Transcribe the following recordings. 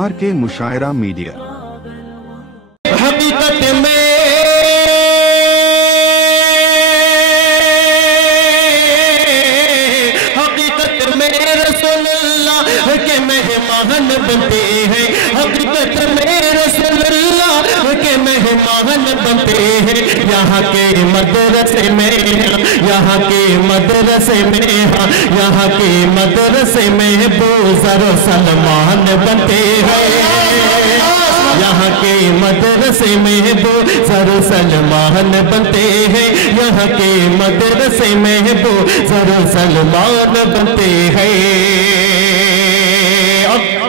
RK मुशायरा media. हकीकत में रसूलुल्लाह के मेहमान बनते हैं। हकीकत में रसूलुल्लाह के मेहमान बनते हैं। यहाँ के मदरसे में, यहाँ के मदरसे में, यहाँ के मदरसे में बोज़र सलमान बनते हैं। यहाँ के मदरसे में बोज़र सलमान बनते हैं। यहाँ के मदरसे में बोज़र सलमान बनते हैं।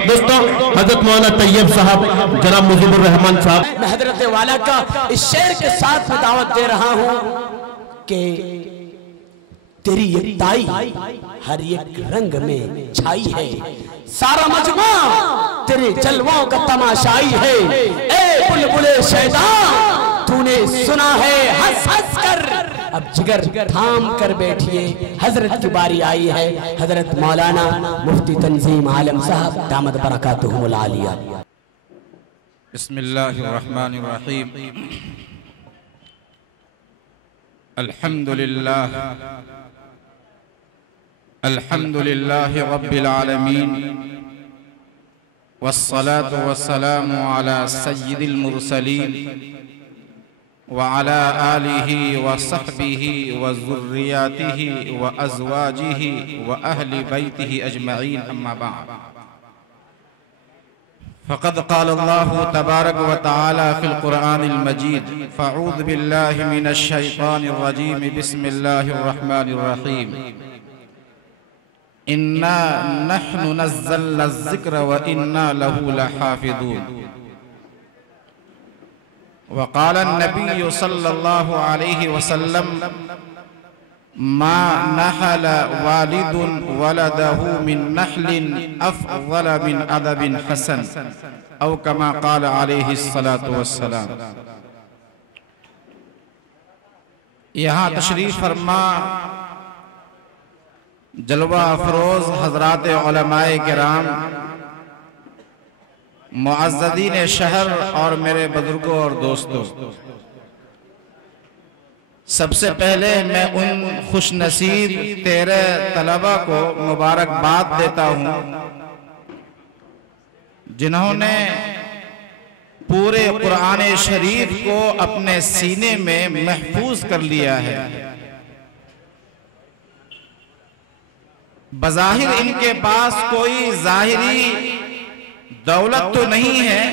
दोस्तों, हजरत मौलाना तैयब साहब, जनाब मुजीबुर रहमान साहब, मैं हजरत वाला का इस शेर के साथ में दावत दे रहा हूँ कि तेरी यकताई हर एक रंग में छाई है। सारा मजमा तेरे जलवों का तमाशाई है। ए बुलबुले शैतान, तूने सुना है हंस हंस कर, अब जिगर थाम कर बैठिए, हजरत की बारी आई है। हजरत मौलाना मुफ्ती तंजीम आलम साहब दामद बरकातुहुमुल आलिया। बिस्मिल्लाहिर्रहमानिर्रहीम। अल्हम्दुलिल्लाह अल्हम्दुलिल्लाहि रब्बिल आलमीन वस्सलातु वस्सलामु अला सय्यिदिल मुरसलीन व अला आलिहि व सहबिहि व ज़ुर्रियातिहि व अज़वाजिहि व अहलि बैतिहि अजमईन, अम्मा बाद। फ़क़द क़ाल अल्लाहु तबारक व तआला फ़िल क़ुरआनिल मजीद, फ़अऊज़ु बिल्लाहि मिनश शैतानिर रजीम, बिस्मिल्लाहिर रहमानिर रहीम। इन्ना नहनु नज़्ज़लना ज़िक्र व इन्ना लहू लहाफ़िज़ून। वक़ाल नबी सल्लल्लाहु अलैहि वसल्लम, मा नहल वालिदुन वलदहु मिन नहलिन अफ़ज़ल मिन अदबिन हसन, औ कमा क़ाल अलैहि सलातु वस्सलाम। यहाँ तशरीफ़ फरमा जलवा अफरोज हज़रात उलमाए किराम, मुअज़्ज़ज़ीन शहर और मेरे बुजुर्गों और दोस्तों, सबसे पहले मैं उन खुशनसीब तेरे तलबा को मुबारकबाद देता हूँ जिन्होंने पूरे कुरान शरीफ को अपने सीने में महफूज कर लिया है। बज़ाहिर इनके पास कोई ज़ाहिरी दौलत तो नहीं है,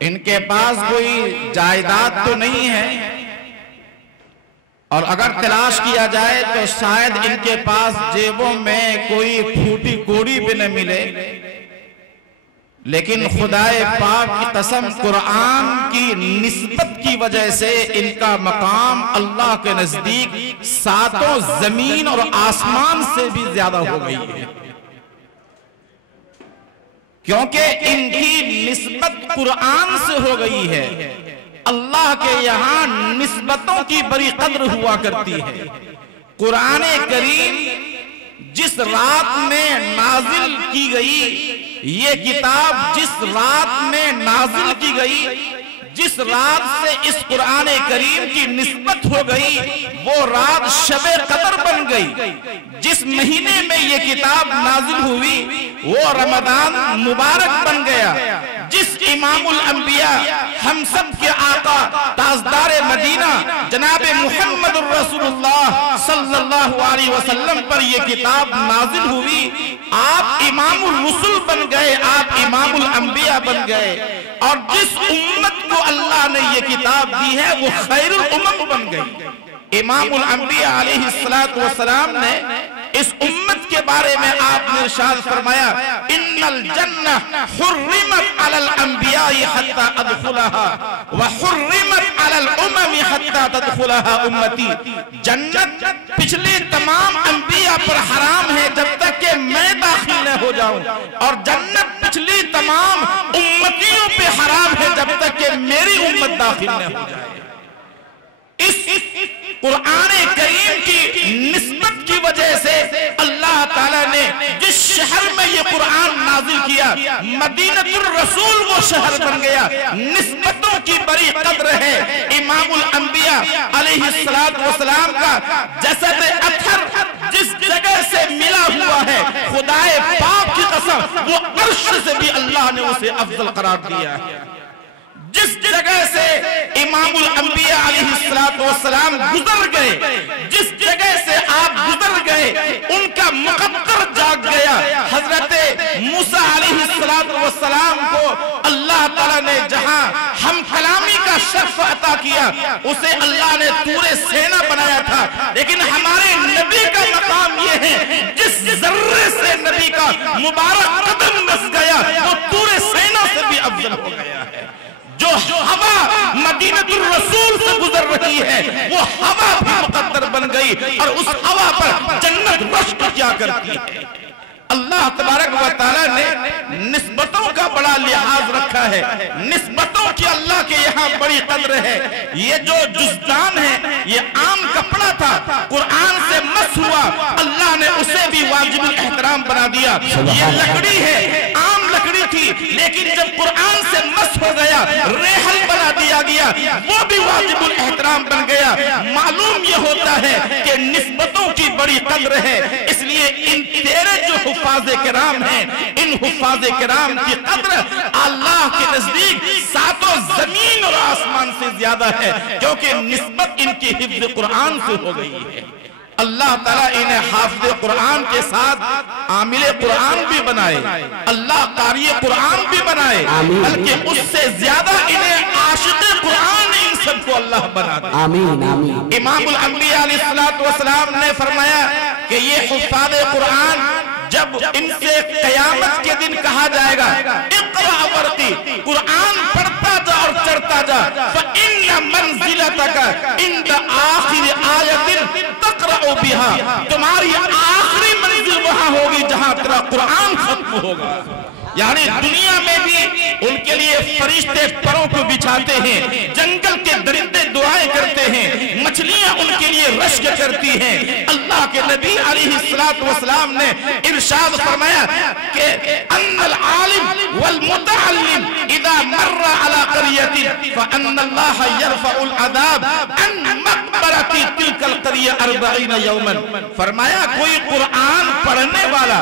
इनके पास कोई जायदाद तो नहीं है, और अगर तलाश किया जाए तो शायद इनके पास जेबों में कोई फूटी कोड़ी भी न मिले। लेकिन खुदाए पाक की कसम, कुरान की निस्बत की वजह से इनका मकाम अल्लाह के नजदीक सातों जमीन और आसमान से भी ज्यादा हो गई है, क्योंकि इनकी निस्बत कुरान से हो गई है। अल्लाह के यहाँ निस्बतों की बड़ी कद्र हुआ करती है। कुरान करीम जिस रात में नाजिल की गई, ये किताब जिस रात में नाजिल की गई, जिस रात से इस कुरान करीम की निस्बत हो गई, वो रात शबे कदर बन गई। जिस महीने में ये किताब नाजिल हुई वो रमजान मुबारक बन गया। जिस इमामुल अंबिया, हम सब के आका, ताजदार मदीना जनाब मुहम्मदुर रसूलुल्लाह सल्लल्लाहु अलैहि वसल्लम पर ये किताब नाजिल हुई, आप इमामुल रुसूल बन गए, आप इमामुल अंबिया बन गए। और जिस उम्मत को अल्लाह ने ये किताब दी है वो खैरुल उम्मत बन गई। इमामुल अंबिया अलैहिस्सलातु वस्सलाम ने इस उम्मत के बारे में आपने इरशाद फरमाया, इन्नल जन्नह हुर्रिमत अलल अंबिया हत्ता अदखुलहा व हुर्रिमत अलल उम्मी हत्ता तदखुलहा उम्मती। जन्नत पिछले तमाम अंबिया पर हराम है जब तक कि मैं दाखिल न हो जाऊं, और जन्नत पिछली तमाम उम्मतियों पे हराम है जब तक कि मेरी उम्मत दाखिल न हो जाए। इस कुरान करीम की किया, मदीनतुर रसूल वो शहर बन गया। निस्बतों की बड़ी कद्र है। इमामुल अंबिया अलैहिस्सलातु वस्सलाम का जसद अथर जिस जगह से मिला हुआ है, खुदाए पाक की कसम, वो अर्श से भी अल्लाह ने उसे अफजल करार दिया है। जिस जगह से इमामुल अंबिया अलैहिस्सलातु वस्सलाम गुजर गए, जिस जगह से आप गुजर गए, उनका मुकद्दर जाग गया। हजरत मूसा अलैहिस्सलातु वस्सलाम को अल्लाह ताला ने जहां हम कलामी का शर्फ अता किया, उसे अल्लाह ने तूरे सेना बनाया था। लेकिन हमारे नबी का मकाम यह है, जिस जर्रे से नबी का मुबारक कदम बस गया, वो तूरे सेना से भी अफजल हो गया है। जो हवा मदीनतुर रसूल से गुजर रही है, वो हवा भी मुकद्दर बन गई, और उस हवा पर जन्नत रश्क क्या करती है। अल्लाह तबारक व तआला ने निस्बतों का बड़ा लिहाज रखा है। निस्बतों की अल्लाह के यहाँ बड़ी कद्र है। ये जो जुज़दान है, ये आम कपड़ा था, कुरान से मस हुआ, अल्लाह ने उसे भी वाजिबुल एहतराम बना दिया। ये लकड़ी है, आम लकड़ी थी, लेकिन जब कुरान से मस हो गया, रेहल बना दिया गया, वो भी वाजिबुल एहतराम बन गया। मालूम ये होता है कि निस्बतों की बड़ी कद्र है। इसलिए इन तेरे जो हुफ़ाज़े किराम हैं, इन हुफ़ाज़े किराम की कद्र अल्लाह के नजदीक सातों जमीन और आसमान से ज्यादा है, क्योंकि निस्बत इनकी हिफ्ज़ कुरान से हो गई है। अल्लाह ताला इन्हें हाफ़िज़ कुरान के साथ आमिल कुरान भी बनाए, अल्लाह कारी कुरान भी बनाए, बल्कि उससे ज्यादा इन्हें आशिक़ कुरान इन सबको अल्लाह बना दे। आमीन आमीन। इमामुल अंबिया अलैहिस्सलातु वस्सलाम ने फरमाया कि ये हुफ़ाज़े कुरान जब इनसे क़यामत के दिन कहा जाएगा, इक़रा वर्ती, कुरान पढ़ता जा और चढ़ता जा, फ़इन्न मंज़िलतक इंद आखिर आयतिन तक़रअ बिहा, तुम्हारी आखिरी मंजिल वहां होगी जहां तेरा कुरान खत्म होगा। यानी दुनिया में भी उनके लिए फरिश्ते परों को बिछाते हैं, जंगल के दरिंदे दुआएं करते हैं, मछलियां उनके लिए रश्क करती हैं। अल्लाह के नबी अलैहिस्सलातु वस्सलाम ने इरशाद फरमाया कि अन्नल आलिम वल मुतअल्लिम इदा मर्रा अला क़रियतिन फ़अन्नल्लाह यरफ़उल अज़ाब अन मक़बरति तिलकल क़रिया 40 यौमन। फरमाया कोई कुरान पढ़ने वाला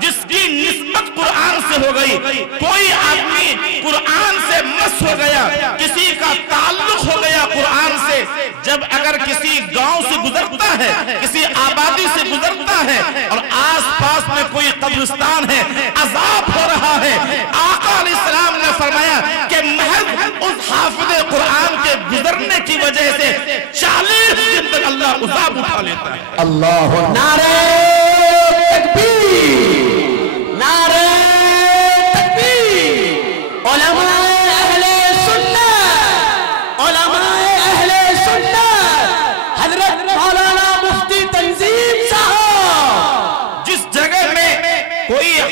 जिसकी निस्बत कुरान से हो गई, कोई आदमी कुरान से मस हो गया, किसी का ताल्लुक हो गया कुरान से, जब अगर किसी गांव से गुजरता है, किसी आबादी से गुजरता है और आसपास में कोई कब्रिस्तान है, अजाब हो रहा है, आका अलैहिस्सलाम ने फरमाया कि महज उस हाफिज़े कुरान के गुजरने की वजह से 40 दिन तक अल्लाह अजाब उठा लेता है। अल्लाह नारे तकबीर, नारे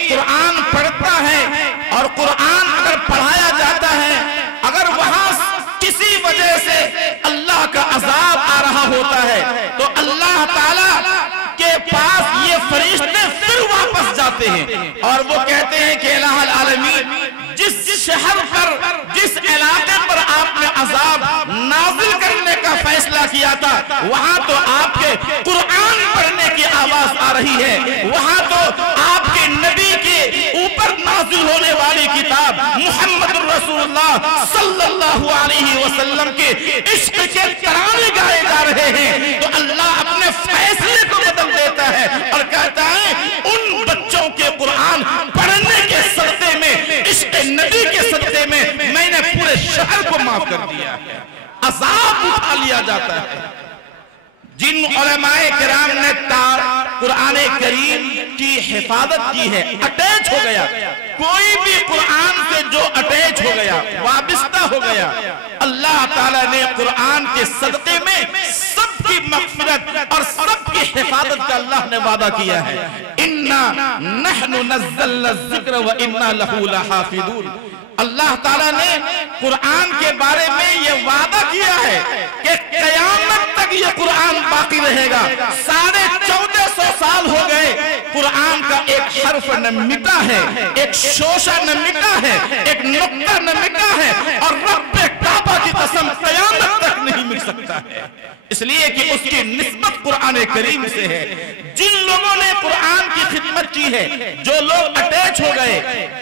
कुरान पढ़ता है और कुरान अगर पढ़ाया जाता है, अगर वहां किसी वजह से अल्लाह का अजाब आ रहा होता है, तो अल्लाह ताला के पास ये फरिश्ते फिर वापस जाते हैं और वो कहते हैं कि इलाहुल आलमीन, जिस शहर पर, जिस इलाके पर आपने अजाब नाजिल करने का फैसला किया था, वहां तो आपके कुरान पढ़ने की आवाज आ रही है, वहां तो आपके नबी के ऊपर नाजिल होने वाली किताब मुहम्मद रसूलुल्लाह सल्लल्लाहु अलैहि वसल्लम के इश्क के तराने गाए जा रहे हैं। तो अल्लाह अपने फैसले को बदल देता है और कहता है उन बच्चों के कुरान पढ़ने के सदक़े में, इश्क नबी के सदक़े में मैंने पूरे शहर को माफ कर दिया है, अज़ाब उठा लिया जाता है। जिन उलमाए किराम ने कुरान करीम की हिफाजत की है, अटैच हो गया, कोई भी कुरान से जो अटैच हो गया, वाबिस्ता हो गया, अल्लाह ताला ने कुरान के सदक़े में सबकी मग़फ़िरत और सबकी हिफाजत का अल्लाह ने वादा किया है। इन्ना नहनु नज़्ज़लना ज़िक्र व इन्ना लहू लहाफ़िज़ून। अल्लाह ताला ने कुरान के बारे में ये वादा किया है कि क़यामत तक ये कुरान बाकी रहेगा। 1450 साल हो गए कुरान का एक हर हर्फ न मिटा है, एक शोशा न मिटा है, एक नुक्ता न मिटा है, और रब्बे काबा की कसम क़यामत तक नहीं मिट सकता है। इसलिए कि उसकी निस्बत कुरान करीम से है। जिन लोगों ने कुरान की खिदमत की है, जो लोग अटैच हो गए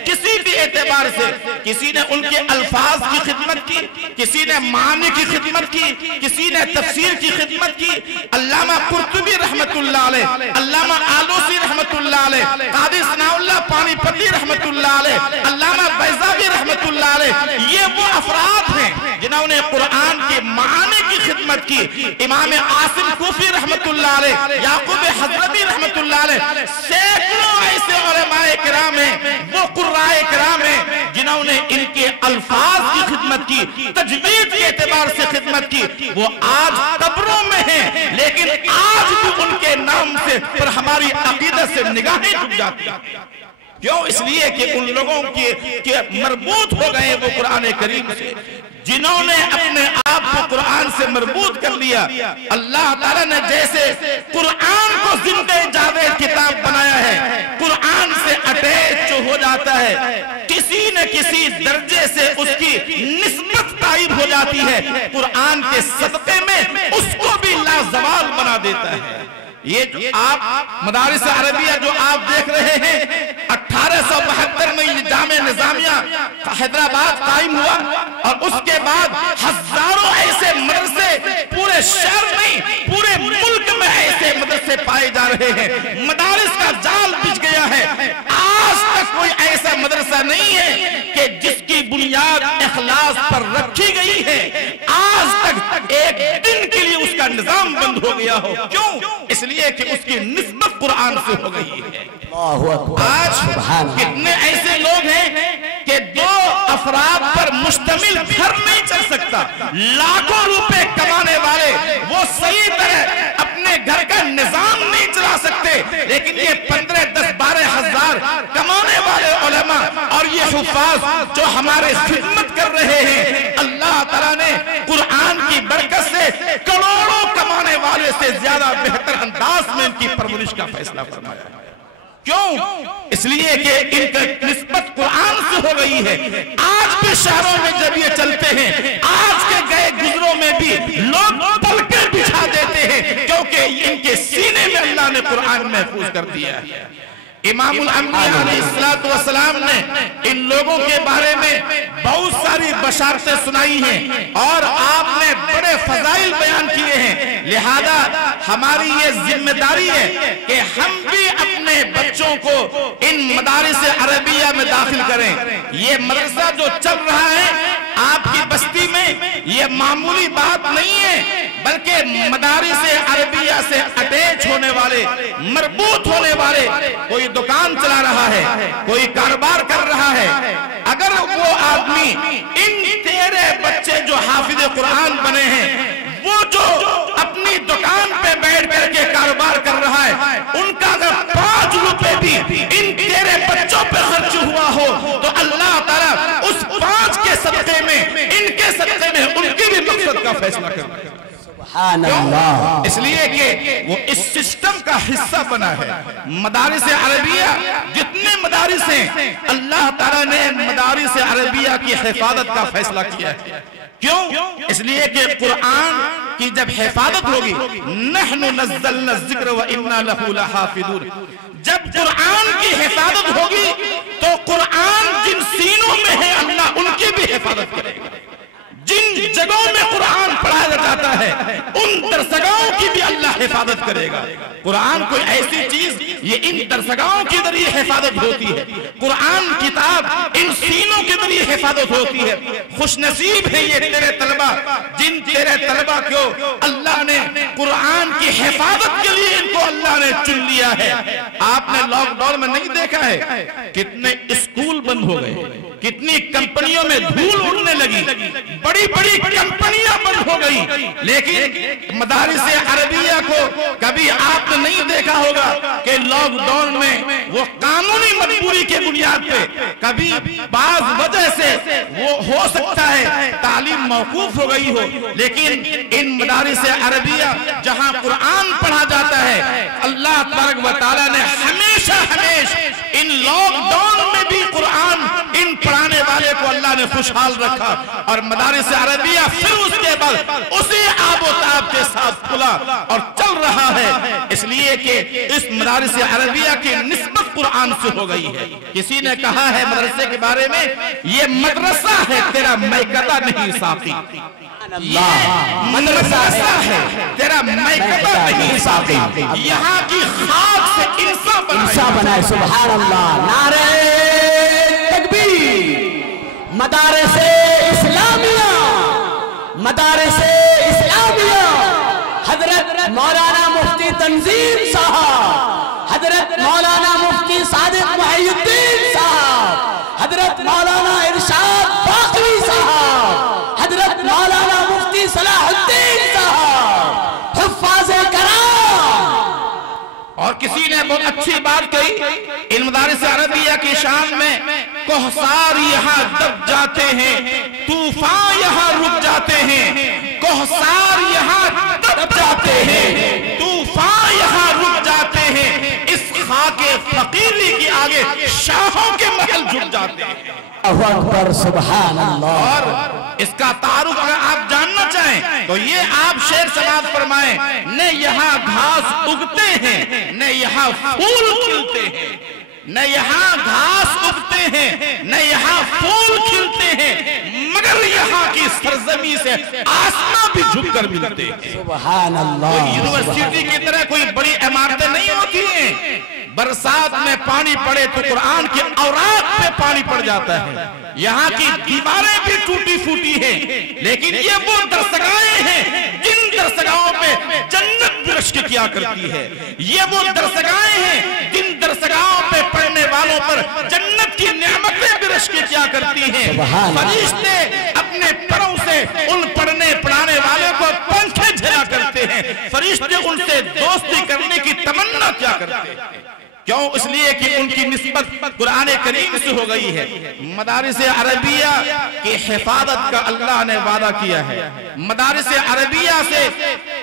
किसी भी एतबार से, किसी ने उनके अल्फाज की खिदमत की, किसी ने मानी की खिदमत की, किसी ने तफसीर की खिदमत की। अल्लामा कुर्तुबी रहमतुल्लाह अलैह, अल्लामा आलूसी रहमतुल्लाह अलैह, कादी सनाउल्लाह पानीपती रहमतुल्लाह अलैह, अल्लामा बैज़ावी रहमतुल्लाह अलैह, ये वो अफराद हैं जिन्होंने कुरान के मानी की खिदमत की। इमाम आसिम कूफी रहमतुल्लाह अलैह, याकूब हज़रती रहमतुल्लाह अलैह, सैकड़ों ऐसे उलमाए किराम हैं, वो कुर्राए किराम हैं जिन्होंने इनके अल्फाज की खिदमत की, तजवीद के एतबार से खिदमत की। वो आज कब्रों में हैं, लेकिन आज भी उनके नाम से पर हमारी अकीदत से निगाहें झुक जाती हैं। क्यों? इसलिए कि उन लोगों के मरबूत हो गए वो कुरान करीम से, जिन्होंने अपने आप को कुरान से मरबूत कर लिया। अल्लाह ताला ने जैसे कुरान को जिंदे जावेद किताब बनाया है, कुरान से अटैच जो हो जाता है, किसी न किसी दर्जे से उसकी निस्बत तायब हो जाती है, कुरान के सदक़े में उसको भी लाजवाल बना देता है। ये जो आप मदारिस अरबिया जो आप देख रहे हैं, 1872 में ये जामे निजामिया हैदराबाद कायम हुआ, और उसके बाद हजारों ऐसे मदरसे पूरे शहर में, पूरे मुल्क में ऐसे मदरसे पाए जा रहे हैं। मदारिस का जाल बिछ गया है। आज तक कोई ऐसा मदरसा नहीं है कि जिसकी बुनियाद इखलास पर रखी गई है, आज तक एक दिन के लिए उसका निजाम बंद हो गया हो। क्यों? इसलिए कि उसकी निस्बत कुरान से हो गई है। आज कितने ऐसे लोग हैं कि दो अफराद पर मुश्तमिल घर नहीं चल सकता, लाखों रुपए कमाने वाले वो सही तरह अपने घर का निजाम नहीं चला सकते, लेकिन ये 15, 10, 12 हजार कमाने वाले उलमा और ये हुफ्फाज जो हमारे खिदमत कर रहे हैं, अल्लाह ताला ने कुरान की बरकत से करोड़ों कमाने वाले से ज्यादा बेहतर अंदाज में इनकी परवरिश का फैसला फरमाया है। क्यों? इसलिए कि इनका निस्बत कुरान से हो गई है। आज भी शहरों में जब ये चलते हैं, आज के गए गुजरों में भी लोग पलके बिछा देते हैं, क्योंकि इनके सीने में अल्लाह ने कुरान महफूज कर दिया है। इमामुल अंबिया अलैहिस्सलातु वस्सलाम ने इन लोगों के बारे में बहुत सारी बशारतें सुनाई हैं, और आपने बड़े फजाइल बयान किए हैं। लिहाजा हमारी ये जिम्मेदारी है कि हम भी अपने बच्चों को इन मदारिस अरबिया में दाखिल करें। ये मदरसा जो चल रहा है आपकी बस्ती में, ये मामूली बात नहीं है, बल्कि मदारिस अरबिया से अटैच होने वाले, मरबूत होने वाले, कोई दुकान चला रहा है, कोई कारोबार कर रहा है, अगर वो आदमी इन तेरे बच्चे जो हाफिज कुरान बने हैं, वो जो अपनी दुकान पे बैठ करके कारोबार कर रहा है, उनका अगर 5 रुपए भी इन तेरे बच्चों पे खर्च हुआ हो, तो अल्लाह ताला उस 5 के सदक़े में, इनके सदक़े में उनकी भी मकसद का फैसला कर। इसलिए कि वो इस सिस्टम का हिस्सा बना है। मदारिस अरबिया जितने मदारिस हैं, अल्लाह ताला ने मदारिस अरबिया की हिफाजत का फैसला किया है। क्यों? इसलिए कि कुरान की जब हिफाजत होगी, नहनु नज़्ज़लना ज़िक्र व इन्ना लहू लहाफ़िज़ून, जब कुरान की हिफाजत होगी तो कुरान जिन सीनों में है अल्लाह उनकी भी हिफाजत करेगा। जिन जगहों में कुरान पढ़ाया जाता है उन दरसगाहों की भी अल्लाह हिफाजत करेगा। कुरान कोई ऐसी चीज, ये इन दरसगाहों के जरिए हिफाजत होती है। कुरान किताब इन सीनों के जरिए हिफाजत होती है। खुशनसीब है ये तेरे तलबा, जिन तेरे तलबा को अल्लाह ने कुरान की हिफाजत के लिए इनको अल्लाह ने चुन लिया है। आपने लॉकडाउन में नहीं देखा है कितने स्कूल बंद हो गए, कितनी कंपनियों में धूल उड़ने लगी, बड़ी बड़ी कंपनियां बंद हो गई, लेकिन मदारिस अरबिया को कभी आपने नहीं देखा होगा कि लॉकडाउन में वो कानूनी मजबूरी के बुनियाद पे, कभी बाज वजह से वो हो सकता है तालीम मौकूफ हो गई हो, लेकिन इन मदारिस अरबिया जहां कुरान पढ़ा जाता है, अल्लाह तबारक व तआला ने हमेशा इन लॉकडाउन में भी कुरान इन पढ़ाने वाले को अल्लाह ने खुशहाल रखा और मदारिस अरबिया फिर उसके बाद उसी आबोताब के साथ खुला और चल रहा है, इसलिए कि इस मदारिस अरबिया की निस्बत कुरान से हो गई है। किसी ने कहा है मदरसे के बारे में, ये मदरसा है तेरा मैकदा नहीं साकी, मदरसा है तेरा मैकदा नहीं साकी, यहाँ की खाक से इंसान बनाए। सुभान अल्लाह, नारे तकबीर। मदारिसे इस्लामिया, मदारिसे इस्लामिया, हजरत मौलाना मुफ्ती तंजीम साहब, हजरत मौलाना मुफ्ती सादिक मुहियुद्दीन साहब, हजरत मौलाना इरशाद बाकवी साहब, हजरत मौलाना मुफ्ती सलाहुद्दीन साहब, हुफ्फाज़े कराम। और किसी ने बहुत अच्छी बात कही इन मदारिस अरबिया की शान में, कोहसार यहाँ दब जाते हैं, तूफान यहाँ रुक जाते हैं, कोहसार यहाँ दब जाते हैं, तूफान यहाँ रुक जाते हैं, इस खाके फकीरी के आगे शाहों के महल झुक जाते हैं। अकबर, सुभान अल्लाह। और इसका तारुफ अगर आप जानना चाहें तो ये आप शेर समाप्त फरमाएं, न यहाँ घास उगते हैं न यहाँ फूल खिलते हैं, न यहाँ घास उगते हैं न यहाँ फूल खिलते हैं, मगर यहाँ की सरजमी से आसमां भी झुककर मिलते हैं। सुभान अल्लाह। तो यूनिवर्सिटी की तरह कोई बड़ी इमारतें नहीं होती हैं, बरसात में पानी पड़े तो कुरान के औरात पे पानी पड़ जाता है, यहाँ की दीवारें भी टूटी फूटी हैं, लेकिन ये वो दरसगाहें हैं जिन दरसगाहों पे जन्नत बिरश्क किया करती है, ये वो दरसगाहें हैं जिन दरसगाहों पे पढ़ने वालों पर जन्नत की नेमतें बिरश्क किया करती हैं। फरिश्ते अपने परों से उन पढ़ने पढ़ाने वाले को पंखे झेला करते हैं, फरिश्ते उनसे दोस्ती करने की तमन्ना क्या करते हैं। क्यों? इसलिए कि उनकी निस्बत कुरान करीम से हो गई है। मदारिस अरबिया की हिफाजत का अल्लाह ने वादा किया है। मदारिस अरबिया से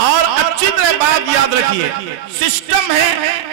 और अच्छी तरह बात याद रखिए, सिस्टम है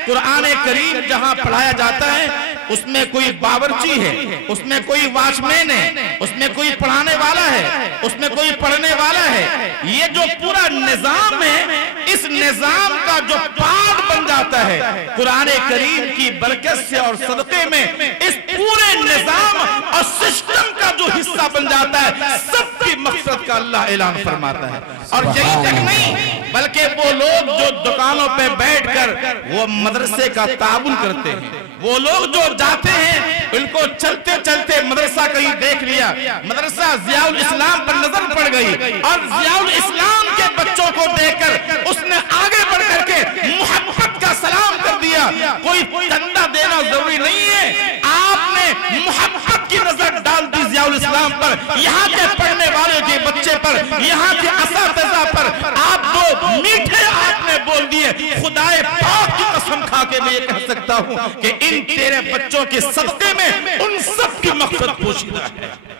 कुरान करीम जहां पढ़ाया जाता है उसमें कोई बावर्ची है, उसमें कोई वॉचमैन है, उसमें कोई पढ़ाने वाला है, उसमें कोई पढ़ने वाला है। ये जो पूरा निजाम है, इस निजाम का जो पार्ट बन जाता है कुरान करीम की बरकत से और सदक़े में, इस पूरे निजाम और सिस्टम का जो हिस्सा बन जाता है, सबकी मकसद का अल्लाह ऐलान फरमाता है। और यही तक नहीं, बल्कि वो लोग जो दुकानों पे बैठकर वो मदरसे का ताबुन करते हैं, वो लोग जो जाते हैं उनको चलते चलते मदरसा कहीं देख लिया, मदरसा ज़ियाउल इस्लाम पर नजर पड़ गई और ज़ियाउल इस्लाम के बच्चों को देखकर उसने आगे बढ़ करके मोहब्बत का सलाम कर दिया। कोई चंदा देना जरूरी नहीं है, आपने मोहब्बत की नजर डाल दी ज़ियाउल इस्लाम पर, यहाँ के पढ़ने वाले के बच्चे पर, यहाँ के असातिज़ा पर आप दो मीठे आपने बोल दिए। खुदाए पाक की कसम खा के मैं ये कह सकता हूँ कि इन तेरे बच्चों के सदक़े में उन सब की मकसद पोशीदा है।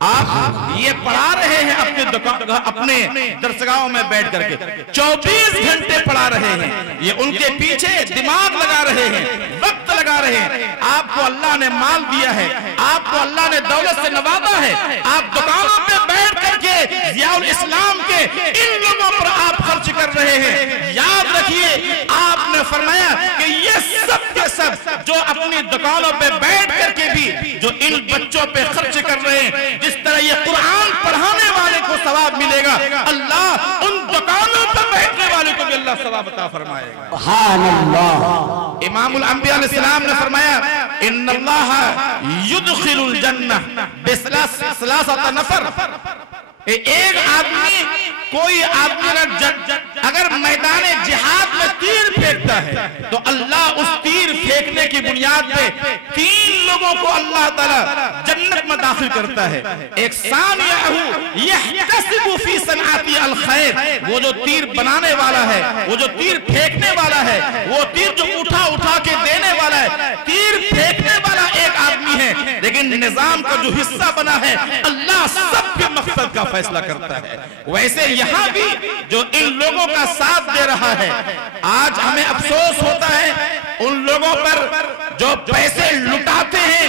आप ये पढ़ा रहे हैं अपने दुकान अपने दरसगाहों में बैठ करके 24 घंटे पढ़ा रहे हैं, ये उनके पीछे दिमाग लगा रहे हैं, वक्त लगा रहे हैं। आपको अल्लाह ने माल दिया है, आपको अल्लाह ने दौलत से नवाजा है, आप दुकानों पे बैठ करके ज़ियाउल इस्लाम के इन लोगों पर आप खर्च कर रहे हैं। याद रखिए, आपने फरमाया कि ये सब के सब जो अपनी दुकानों पे बैठ करके भी जो इन बच्चों पे खर्च कर रहे हैं, जिस तरह ये कुरान पढ़ाने वाले को सवाब मिलेगा, अल्लाह उन दुकानों पर बैठने वाले को भी अल्लाह सवाब अता फरमाएगा। सुभान अल्लाह। इमामुल अंबिया अलैहिस्सलाम ने फरमाया, इन्नल्लाह युदखिलुल जन्नह बिसलासत नफर। एक आदमी, कोई आदमी अगर मैदान जिहाद में तीर फेंकता है तो अल्लाह उस तीर फेंकने की बुनियाद पे 3 लोगों को अल्लाह ताला जन्नत में दाखिल करता है। एक सानियाहु यहतसिबु फी सनअती अल खैर, वो जो तीर बनाने वाला है, वो जो तीर फेंकने वाला है, वो तीर जो उठा उठा के देने वाला है, तीर फेंकने वाला एक आदमी है, लेकिन लेकिन निजाम का जो हिस्सा बना है अल्लाह सबके मकसद का फैसला करता है। वैसे यहाँ भी जो इन लोगों का साथ दे रहा है, आज हमें अफसोस होता है उन लोगों पर जो पैसे लुटाते हैं,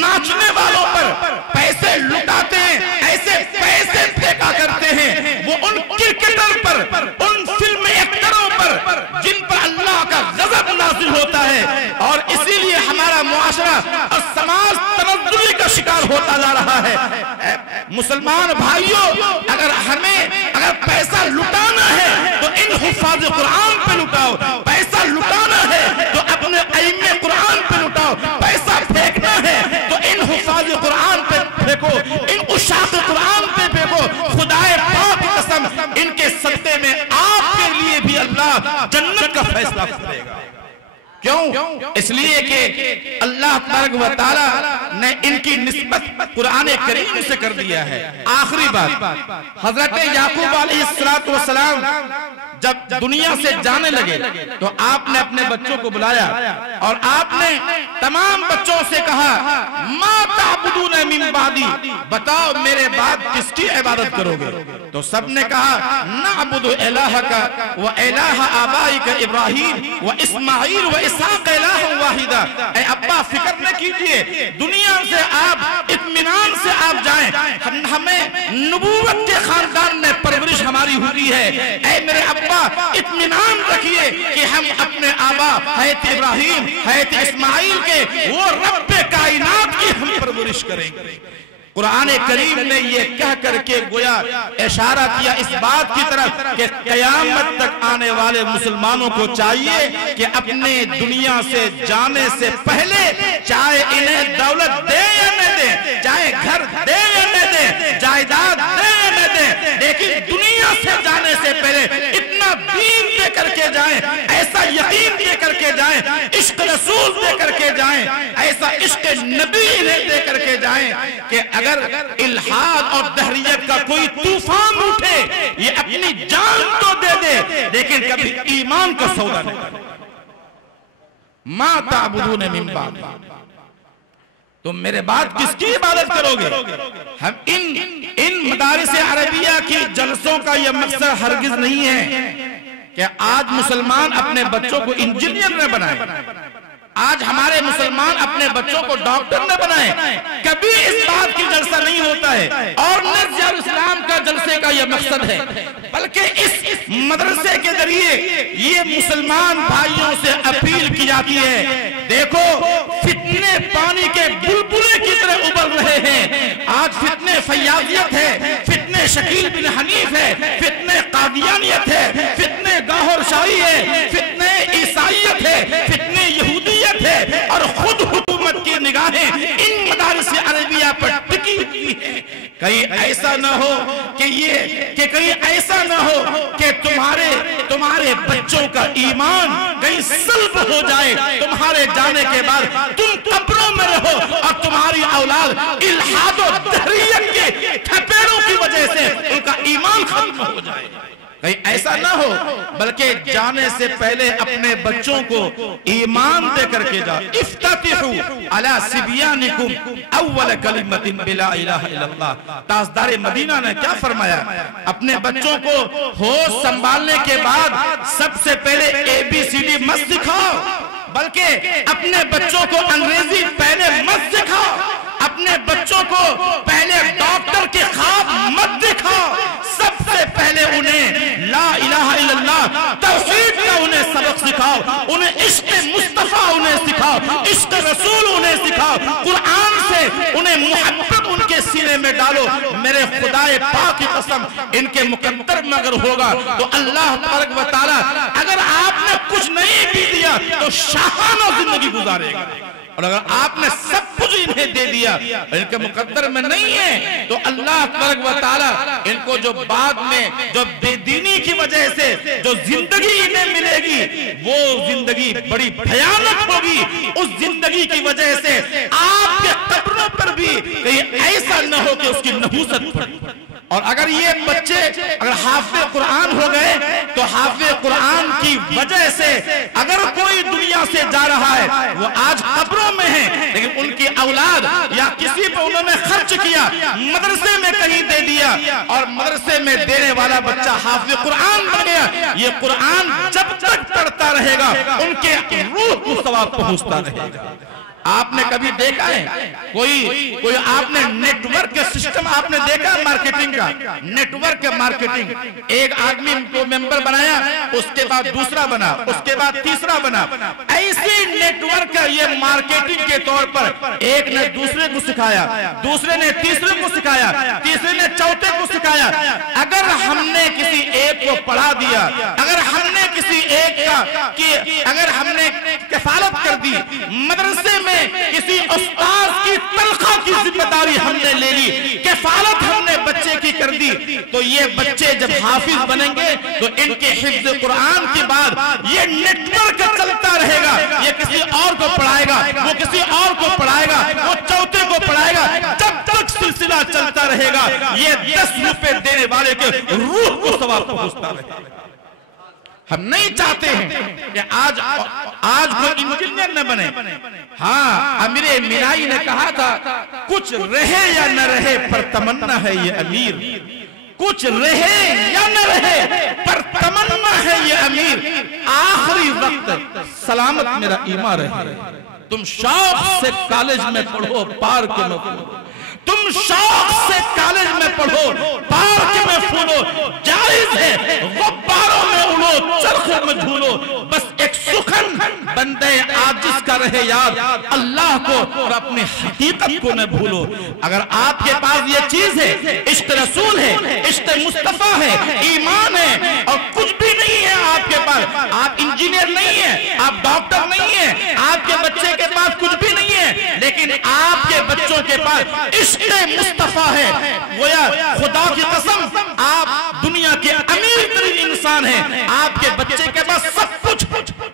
नाचने वालों पर पैसे लुटाते हैं, ऐसे पैसे फेंका करते हैं वो उन क्रिकेटर पर, उन फिल्म एक्टरों पर जिन पर अल्लाह का गजब नाज़िल होता है। और इसीलिए हमारा मुआशरा और समाज तनज़्ज़ुली का शिकार होता जा रहा है। मुसलमान भाइयों, अगर पैसा लुटाना है तो इन हुफ़ाज़ कुरान पे लुटाओ, पैसा लुटाना है तो अपने अइम्मे कुरान पे लुटाओ, पैसा फेंकना है तो इन हुफ़ाज़ कुरान पे फेंको, इन उशाक़ कुरान पे फेंको। खुदाए पाक की कसम, इनके सत्ते में आपके लिए भी अल्लाह जन्नत का फैसला करेगा। क्यों? इसलिए कि अल्लाह तबारक व तआला ने इनकी निस्बत कुरान करीम से कर दिया है। आखिरी बात, हजरत याकूब अलैहिस्सलातु वस्सलाम जब दुनिया से जाने लगे तो आपने अपने बच्चों को बुलाया और आपने तमाम बच्चों से कहा, मा ताबुदून मिन बादी, बताओ मेरे बाद किसकी इबादत करोगे? तो सबने कहा, नअबुदु इलाहका व इलाहा आबाइका इब्राहीम व इस्माईल व इसहाक इलाहन वाहिदा। ऐ अब्बा फिक्र न कीजिए, दुनिया से आप इत्मीनान से आप जाएं, हमें नबूवत के खानदान में परवरिश हमारी हुई है। ऐ मेरे अब्बा इत्मीनान रखिए कि हम अपने आबा हज़रत इब्राहीम हज़रत इस्माईल के वो रब्बे कायनात की हम परवरिश करेंगे। कुरान करीम ने ये कह करके गोया इशारा किया इस बात की तरफ कि कयामत तक आने वाले मुसलमानों को चाहिए कि अपने दुनिया से जाने से पहले, चाहे इन्हें दौलत दे या न दे, चाहे घर दे या न दे, जायदाद दे या न दे, लेकिन दुनिया से जाने से पहले इतना दीन दे करके जाएं, ऐसा यकीन दे करके जाएं, इश्क रसूल दे करके जाएं, ऐसा इश्क नबी दे करके जाएं कि अगर इल्हाद और दहरियत का कोई तूफान उठे, ये अपनी जान तो दे दे लेकिन कभी ईमान का सौदा नहीं करे। मा ताबुदून मिन बादी, तुम मेरे बाद किसकी इबादत करोगे? हम इन मदारिस अरबिया की जलसों का यह मकसद हरगिज नहीं है कि आज मुसलमान अपने बच्चों को इंजीनियर न बनाए, आज हमारे मुसलमान अपने बच्चों को डॉक्टर न बनाए, कभी इस बात की जलसा नहीं होता है। और नज़्ज़ार इस्लाम का जलसे का यह मकसद है, बल्कि इस मदरसे के जरिए ये मुसलमान भाइयों से अपील की जाती है, देखो फितने पानी के बुलबुले की तरह उबल रहे हैं। आज फितने फैयाजियत है, फितने शकील बिन हनीफ है, फितने कादियानियत है, फितने गाहर शाही है, फितने ईसाइयत है, फितने यहूदियत है, और खुद हुकूमत की निगाहें इन मदारिस अरबिया पर टिकी हुई है। कहीं ऐसा न हो कि कहीं ऐसा न हो कि तुम्हारे बच्चों का ईमान कहीं सल्ब हो जाए, तुम्हारे जाने के बाद तुम कब्रों में रहो और तुम्हारी औलाद इल्हाद और दहरियत के थपेड़ों की वजह से उनका ईमान खत्म हो जाए। कहीं ऐसा ना हो, बल्कि जाने से पहले अपने बच्चों को ईमान दे करके जाओ। इफ्ततिहु अला सिबियानिकुम अव्वल कलिमतिन बिला इलाहा इल्लल्लाह। ताजदार मदीना ने क्या फरमाया? अपने बच्चों को होश संभालने के बाद सबसे पहले ABCD मत सिखाओ, बल्कि अपने बच्चों को अंग्रेजी पहले मत सिखाओ, अपने बच्चों को पहले डॉक्टर के ख्वाब मत दिखाओ, सबसे पहले उन्हें ला इलाहा इल्लल्लाह तौहीद का उन्हें सबक सिखाओ, उन्हें इश्क मुस्तफा उन्हें सिखाओ, इश्क रसूल उन्हें सिखाओ, कुरान से उन्हें मोहब्बत उनके सीने में डालो। मेरे खुदाए पाक की कसम, इनके मुकद्दर में अगर होगा तो अल्लाह तबारक व तआला अगर आपने कुछ नहीं भी दिया तो शाहाना जिंदगी गुजारेगा, और अगर आपने सब कुछ इन्हें दे दिया इनके मुकद्दर में नहीं है तो अल्लाह तबारक व तआला इनको जो बाद में जो बेदीनी की वजह से जो जिंदगी इन्हें मिलेगी वो जिंदगी बड़ी भयानक होगी। उस जिंदगी की वजह से आपके कब्रों पर भी कहीं ऐसा न हो कि उसकी नहूसत पड़े। और अगर ये बच्चे अगर हाफिज कुरान हो गए तो हाफिज कुरान की वजह से अगर कोई दुनिया से जा रहा है वो आज कब्रों में है, लेकिन उनकी औलाद या किसी पर उन्होंने खर्च किया, मदरसे में कहीं दे दिया और मदरसे में देने वाला बच्चा हाफिज कुरान बन गया। ये कुरान जब तक पढ़ता रहेगा उनके रूह को सवाब पहुंचता रहेगा। आपने कभी देखा है कोई आपने नेटवर्क के सिस्टम आपने देखा मार्केटिंग का? नेटवर्क मार्केटिंग, एक आदमी को मेंबर बनाया, उसके बाद दूसरा बना, उसके बाद तीसरा बना, ऐसे नेटवर्क का ये मार्केटिंग के तौर पर एक ने दूसरे को सिखाया, दूसरे ने तीसरे को सिखाया, तीसरे ने चौथे को सिखाया। अगर हमने किसी एक को पढ़ा दिया, अगर हमने किसी एक का कि अगर हमने किफालत कर दी, मदरसे में किसी उस्ताद की तनख्वाह की जिम्मेदारी हमने ले ली, किफालत हमने बच्चे की कर दी, तो ये बच्चे जब हाफिज बनेंगे तो इनके हिफ्ज कुरान के बाद ये नेटवर्क चलता रहेगा। ये किसी और को पढ़ाएगा, वो किसी और को पढ़ाएगा, वो चौथे को पढ़ाएगा, जब तक सिलसिला चलता रहेगा ये 10 रुपए देने वाले के रूह को सवाब पहुंचता रहेगा। हम नहीं चाहते हैं कि आज कोई इंजीनियर न बने। हाँ, अमीर मिराई ने कहा था कुछ रहे या न रहे पर तमन्ना है ये अमीर, कुछ रहे या न रहे पर तमन्ना है ये अमीर। आखिरी वक्त सलामत मेरा ईमान रहे। तुम शौक से कॉलेज में पढ़ो, पार्क में पढ़ो, तुम शौक से कॉलेज में पढ़ो, पार्क में फूलो, जायज है गुब्बारों में उड़ो, चरखे में झूलो, बस एक सुखन बंदे आजिज का रहे याद अल्लाह को और अपनी हकीकत को न भूलो। अगर आपके पास ये चीज है, इश्क रसूल है, इश्क मुस्तफा है, ईमान है और कुछ भी नहीं है आपके पास, आप इंजीनियर नहीं है, आप डॉक्टर नहीं है, आपके बच्चे के पास कुछ भी नहीं है, लेकिन आपके बच्चों के पास इश्क मुस्तफा है, वो या खुदा की कसम आप दुनिया के अमीर तरीन इंसान हैं, आपके बच्चे के पास सब कुछ।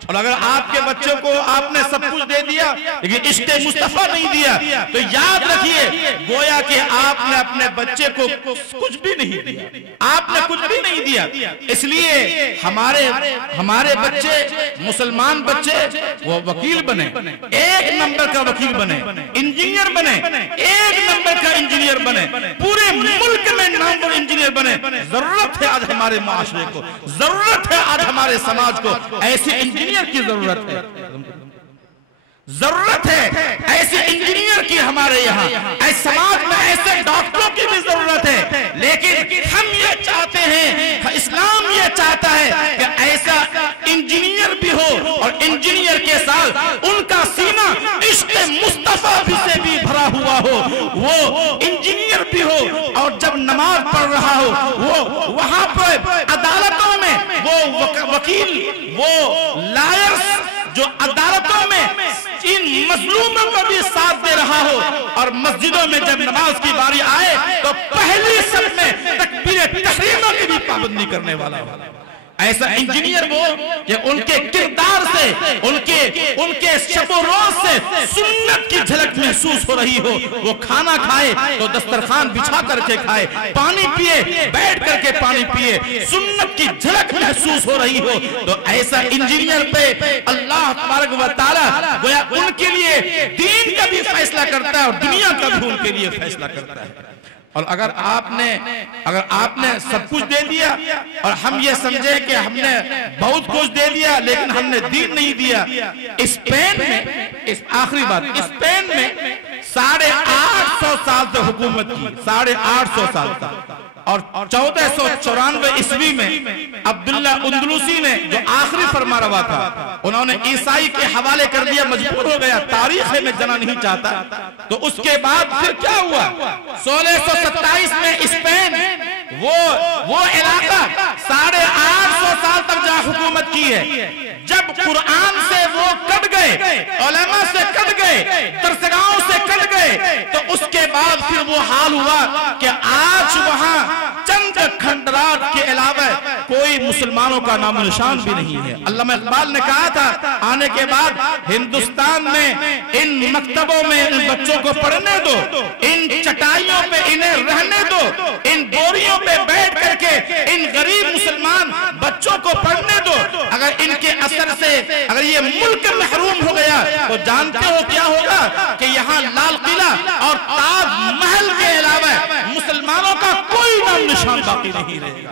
और अगर आपके बच्चों को आपने सब कुछ दे दिया लेकिन इश्क मुस्तफा नहीं दिया तो याद रखिए गोया कि आपने अपने बच्चे को कुछ भी नहीं दिया, आपने कुछ भी नहीं दिया। इसलिए हमारे बच्चे, मुसलमान बच्चे वो वकील बने, एक नंबर का वकील बने, इंजीनियर बने, एक नंबर का इंजीनियर बने, पूरे मुल्क में नामवर इंजीनियर बने। जरूरत है आज हमारे माशरे को, जरूरत है आज हमारे समाज को ऐसे इंजीनियर की जरूरत है, जरूरत है ऐसे इंजीनियर की हमारे यहाँ, ऐसे समाज में ऐसे डॉक्टरों की भी जरूरत है। लेकिन हम ये चाहते हैं, इस्लाम ये चाहता है कि ऐसा इंजीनियर भी हो और इंजीनियर के साथ उनका सीना इश्क मुस्तफा से भी भरा हुआ हो, वो इंजीनियर भी हो और जब नमाज पढ़ रहा हो वो वहां पर अदालतों में वो वकील, वो लायर्स जो अदालतों में इन मजलूमों को भी साथ दे रहा हो और मस्जिदों में जब नमाज की बारी आए तो पहली सब में तकबीर तहरीमा की भी पाबंदी करने वाला हो। ऐसा इंजीनियर वो कि उनके किरदार से, उनके शब रोज से सुन्नत की झलक महसूस हो रही हो। वो खाना खाए तो दस्तरखान बिछा करके खाए, पानी पिए बैठ करके पानी पिए, सुन्नत की झलक महसूस हो रही हो। तो ऐसा इंजीनियर पे अल्लाह तबारक व तआला गोया उनके लिए दीन का भी फैसला करता है और दुनिया का भी उनके लिए फैसला करता है। और अगर आपने सब कुछ दे दिया और हम ये समझे कि हमने बहुत कुछ दे दिया लेकिन हमने दीन नहीं दिया। स्पेन में, इस आखिरी बात, स्पेन में 850 साल से हुकूमत की, 850 साल तक, और 1494 ईस्वी में अब्दुल्ला अंदलुसी ने जो आखिरी फरमारवा था उन्होंने ईसाई के हवाले कर दिया, मजबूर हो गया, तारीख में जाना नहीं चाहता। तो उसके बाद फिर क्या हुआ, 1627 में स्पेन वो इलाका 850 500 साल तक जहां हुकूमत की है, जब कुरान से वो कट गए, उलमा से कट गए, दरसगाहों से कट गए, तो उसके बाद फिर वो हाल हुआ कि आज वहां चंद खंडरात के अलावा कोई मुसलमानों का नामो निशान भी नहीं है। अल्लामा इकबाल ने कहा था, आने के बाद हिंदुस्तान में इन मकतबों में इन बच्चों को पढ़ने दो, इन चटाइयों पे इन्हें रहने दो, इन बोरियों पे बैठ करके इन गरीब मुसलमान बच्चों को पढ़ने दो। अगर इनके असर से अगर ये मुल्क महरूम हो गया तो जानते हो क्या होगा कि यहाँ लाल किला और ताज महल के अलावा मुसलमानों का कोई नाम निशान बाकी नहीं रहेगा।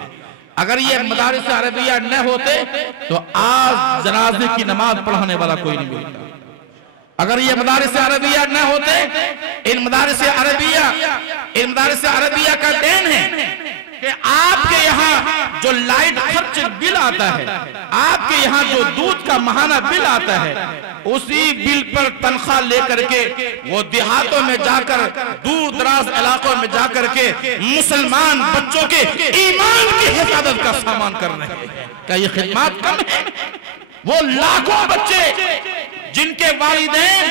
अगर ये मदारिस अरबिया न होते तो आज जनाजे की नमाज पढ़ाने वाला कोई नहीं मिलता। अगर ये मदारिस अरबिया न होते, इन मदारिस अरबिया का देन है कि आपके यहाँ जो लाइट खर्च बिल आता है, आपके यहाँ जो दूध का महाना बिल आता है, उसी बिल पर तनख्वाह लेकर के वो देहातों में जाकर, दूर दराज इलाकों में जाकर के मुसलमान बच्चों के ईमान की हिफाजत का सामान कर रहे हैं। क्या ये खिदमत कम है? वो लाखों बच्चे जिनके वालिदैन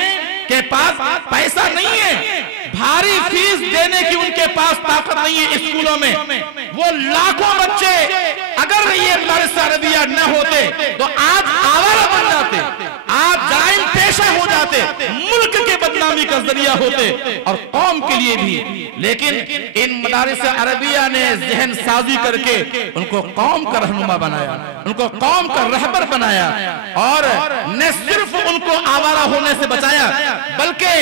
के पास पैसा नहीं है, भारी फीस देने की उनके पास ताकत नहीं है स्कूलों में, वो लाखों बच्चे अगर ये मदरसा अरबिया न होते तो आज आवारा बन जाते, आज जाहिल पेशा हो जाते, मुल्क के बदनामी का जरिया होते और कौम के लिए भी। लेकिन इन मदारिस अरबिया ने जहन साजी करके उनको कौम का रहनुमा बनाया, उनको कौम का रहबर बनाया और न सिर्फ उनको आवारा होने से बचाया बल्कि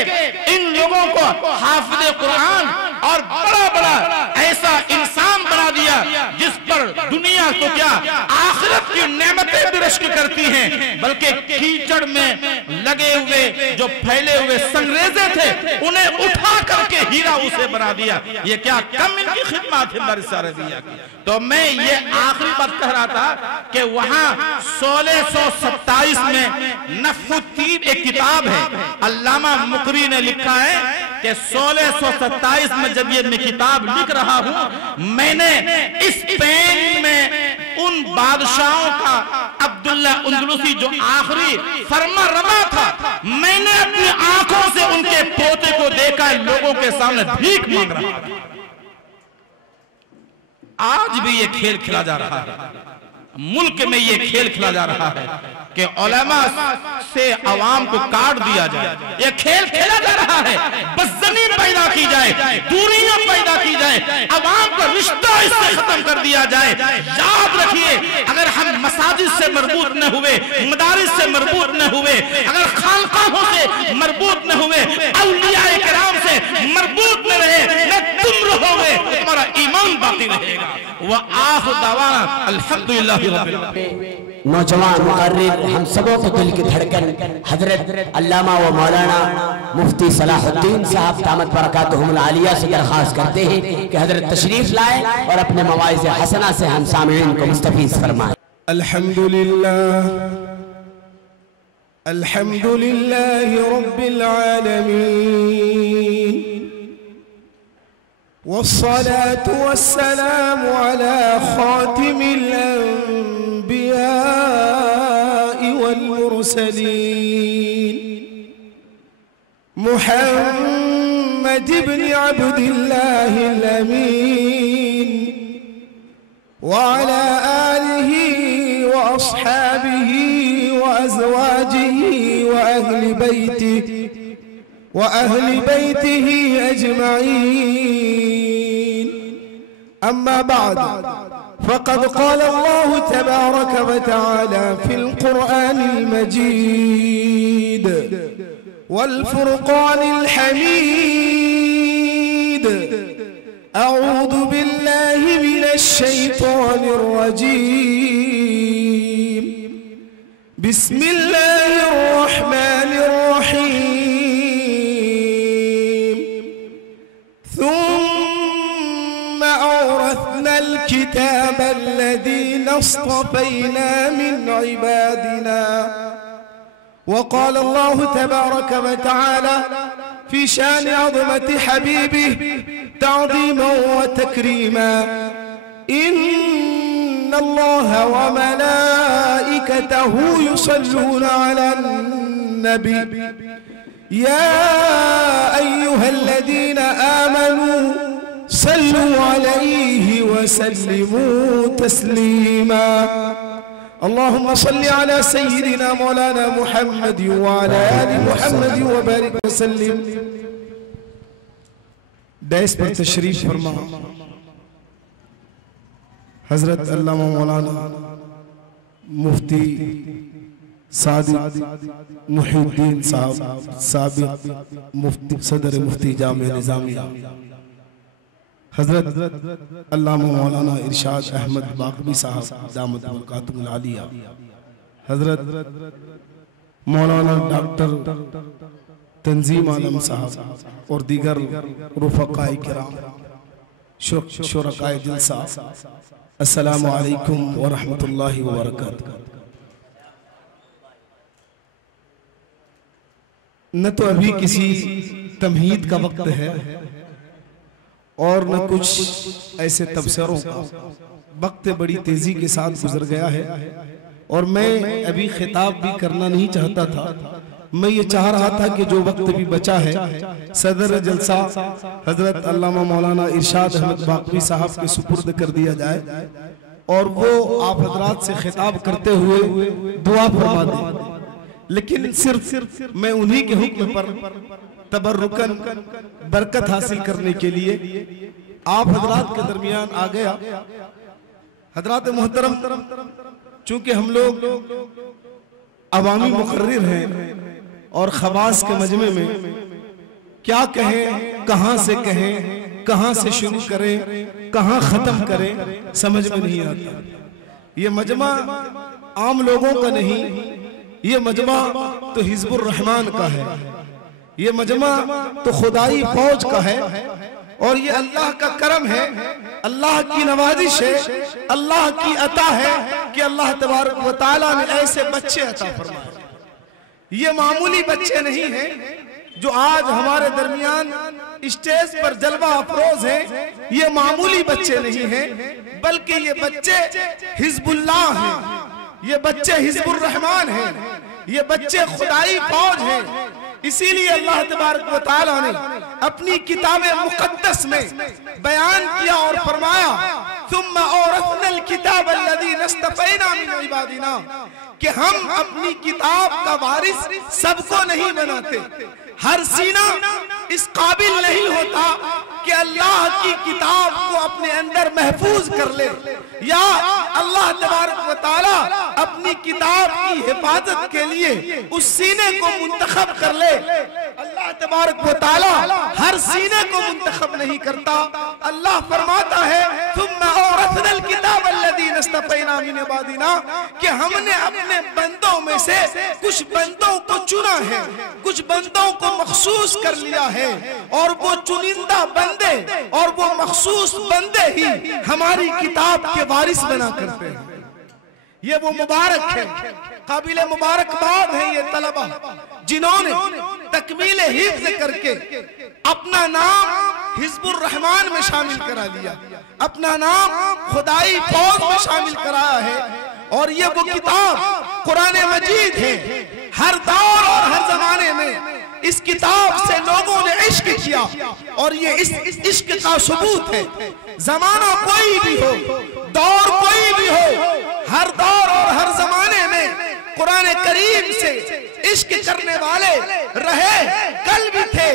इन लोगों को हाफिज़े कुरान और बड़ा बड़ा ऐसा इंसान बना दिया जिस पर दुनिया तो क्या आखिरत की नेमतें भी रश्क करती हैं, बल्कि कीचड़ में लगे हुए जो फैले हुए संगरेजे थे उन्हें उठा करके हीरा उसे बना दिया। ये क्या कम इनकी खिदमत है मदरसा अरबिया की। तो मैं ये आखिरी बात कह रहा था कि वहां 1627 में नफ़्फ़ुत्तीब एक किताब है, अल्लामा मुकरी ने लिखा है कि 1627 में जब ये मैं किताब लिख रहा हूं, मैंने इस पेन में उन बादशाहों का अब्दुल्ला अंदलुसी जो आखिरी फरमा रमा था, मैंने अपनी आंखों से उनके पोते को देखा लोगों के सामने भीख मांग रहा था। आज भी ये खेल खेला जा रहा है, मुल्क में ये खेल खेला जा रहा है कि उलमा से अवाम को काट दिया जाए। ये खेल खेला जा रहा है, बदजनी पैदा की जाए, दूरियां पैदा की जाए, अवाम का रिश्ता इससे खत्म कर दिया जाए। याद रखिए, अगर हम मसाजिद से मरबूत न हुए, मदारिस से मरबूत न हुए, अगर खानकाहों से मरबूत न हुए, औलिया किराम से मरबूत न रहे, न तुम रहोगे, तुम्हारा ईमान बाकी रहेगा। वह आखिर दावाना अल्हम्दुलिल्लाह रब्बिल आलमीन। नौजवान मुकर्रिर हम सबों के दिल की धड़कन हजरत अल्लामा व मौलाना मुफ्ती सलाहुद्दीन साहब दामत बरकातुहुमुल आलिया से दरख्वास्त करते हैं कि हजरत तशरीफ लाए और अपने मवाइज़ हसना से हम सामईन को मुस्तफीज़ फरमाएं। अल्हम्दुलिल्लाह अल्हम्दुलिल्लाहि रब्बिल आलमीन वस्सलातु वस्सलामु अला खातिमिल अंबिया'i वल मुरसलीन मुहम्मद इब्न अब्दिल्लाहिल अमीन व अला आलिहि व अस्हाबिहि व अज़वाजिहि व अहली बैतिहि अजमईन। अम्मा बाद फ़क़द क़ाल अल्लाहु तबारक व तआला फ़िल क़ुरआनिल मजीद वल फ़ुरक़ानिल हमीद। अऊज़ु बिल्लाहि मिनश शैतानिर रजीम। बिस्मिल्लाहिर रहमानिर रहीम। थुम्मा औरथनल किताब अल्लज़ीना इस्तफ़ैना मिन इबादिना। वक़ाल अल्लाहु तबारक व तआला फ़ी शान अज़मति हबीबिही ताज़ीमन व तकरीमा। इन्न इन्नल्लाह व मलाइकतहु युसल्लूना अलन नबी या अय्युहल्लज़ीना आमनू सल्लू अलैहि व सल्लिमू तस्लीमा। अल्लाहुम्मा सल्लि अला सय्यिदिना मौलाना मुहम्मद व अला आलि मुहम्मद व बारिक व सल्लिम। डैश पर तशरीफ फरमा हजरत अल्लामा मौलाना मुफ्ती सादिक मुहीद्दीन साहब साबिक मुफ्ती सदर मुफ्ती जामिया निजामिया, हजरत अल्लामा मौलाना इरशाद अहमद बाकवी साहब दामत बरकातुहुल आलिया, हजरत मौलाना डॉक्टर तंजीम आलम साहब और दीगर रुफ़क़ाए किराम, शुरकाए जलसा, अस्सलामु अलैकुम व रहमतुल्लाहि व बरकातुहू। न तो अभी किसी तमहीद का वक्त है और न कुछ ऐसे तबसरों का वक्त बड़ी तेजी के साथ गुजर गया है और मैं अभी खिताब भी करना नहीं चाहता था। मैं ये चाह रहा था कि जो वक्त भी बचा है सदर जलसा हजरत अल्लामा मौलाना इरशाद अहमद बाकवी साहब के सुपुर्द कर दिया जाए और वो आप हजरात से खिताब करते हुए दुआ फरमा दें। लेकिन सिर्फ मैं उन्हीं के हुक्म पर तबर्रुकन बरकत हासिल करने के लिए आप हजरात के दरमियान आ गया। हजरात मोहतरम, चूंकि हम लोग अवामी मुकर्रिर हैं और खवास के मजमे में क्या कहें, कहां से कहें, कहां से शुरू करें, कहां खत्म करें, समझ में नहीं आता। ये मजमा आम लोगों का नहीं, ये मजमा तो हिज़्बुर रहमान का है, ये मजमा तो खुदाई फौज का है और ये अल्लाह का करम है, अल्लाह की नवाजिश है, अल्लाह की अता है कि अल्लाह तबारक व तआला ने ऐसे बच्चे अता फरमाए। ये मामूली बच्चे नहीं हैं जो आज हमारे दरमियान स्टेज पर जलवा अफरोज हैं, ये मामूली बच्चे नहीं हैं, बल्कि ये बच्चे हिज़्बुल्लाह हैं, ये बच्चे हिज़्बुर रहमान हैं, ये बच्चे खुदाई फौज हैं। इसीलिए अल्लाह तबारक व तआला ने अपनी किताब मुक़द्दस में बयान किया और फरमाया सुम्मा औरसनल किताब अल्लज़ी नस्तफ़ैना मिन इबादिना, कि हम अपनी किताब का वारिस सबको नहीं बनाते। हर सीना इस काबिल नहीं होता कि अल्लाह की किताब को अपने अंदर महफूज कर ले, या अल्लाह तबारक व तआला अपनी किताब की हिफाजत के लिए उस सीने को मुंतखब कर ले। अल्लाह तबारक व तआला हर सीने को मुंतखब नहीं करता। अल्लाह फरमाता है सुम्मा औरसनल किताब अल्लज़ी नस्तफ़ैना मिन इबादिना, कि हमने अपने बंदों में से कुछ बंदों को चुना है, कुछ बंदों को मखसूस कर लिया है और वो चुनिंदा बंदे और वो मखसूस बंदे ही हमारी किताब के वारिस बना करते हैं। ये वो मुबारक है, काबिले मुबारकबाद है ये तलबा जिन्होंने तकमील हिफ्ज़ करके अपना नाम हिज़्बुर रहमान में शामिल करा लिया, अपना नाम खुदाई फौज में शामिल कराया है। और ये वो किताब कुरान मजीद है। हर दौर और हर जमाने में इस किताब से लोगों ने इश्क किया और ये इस इश्क का सबूत है। जमाना कोई भी हो, दौर कोई भी हो, हर दौर और हर जमाने में कुरान करीम से इश्क करने वाले रहे, कल भी थे,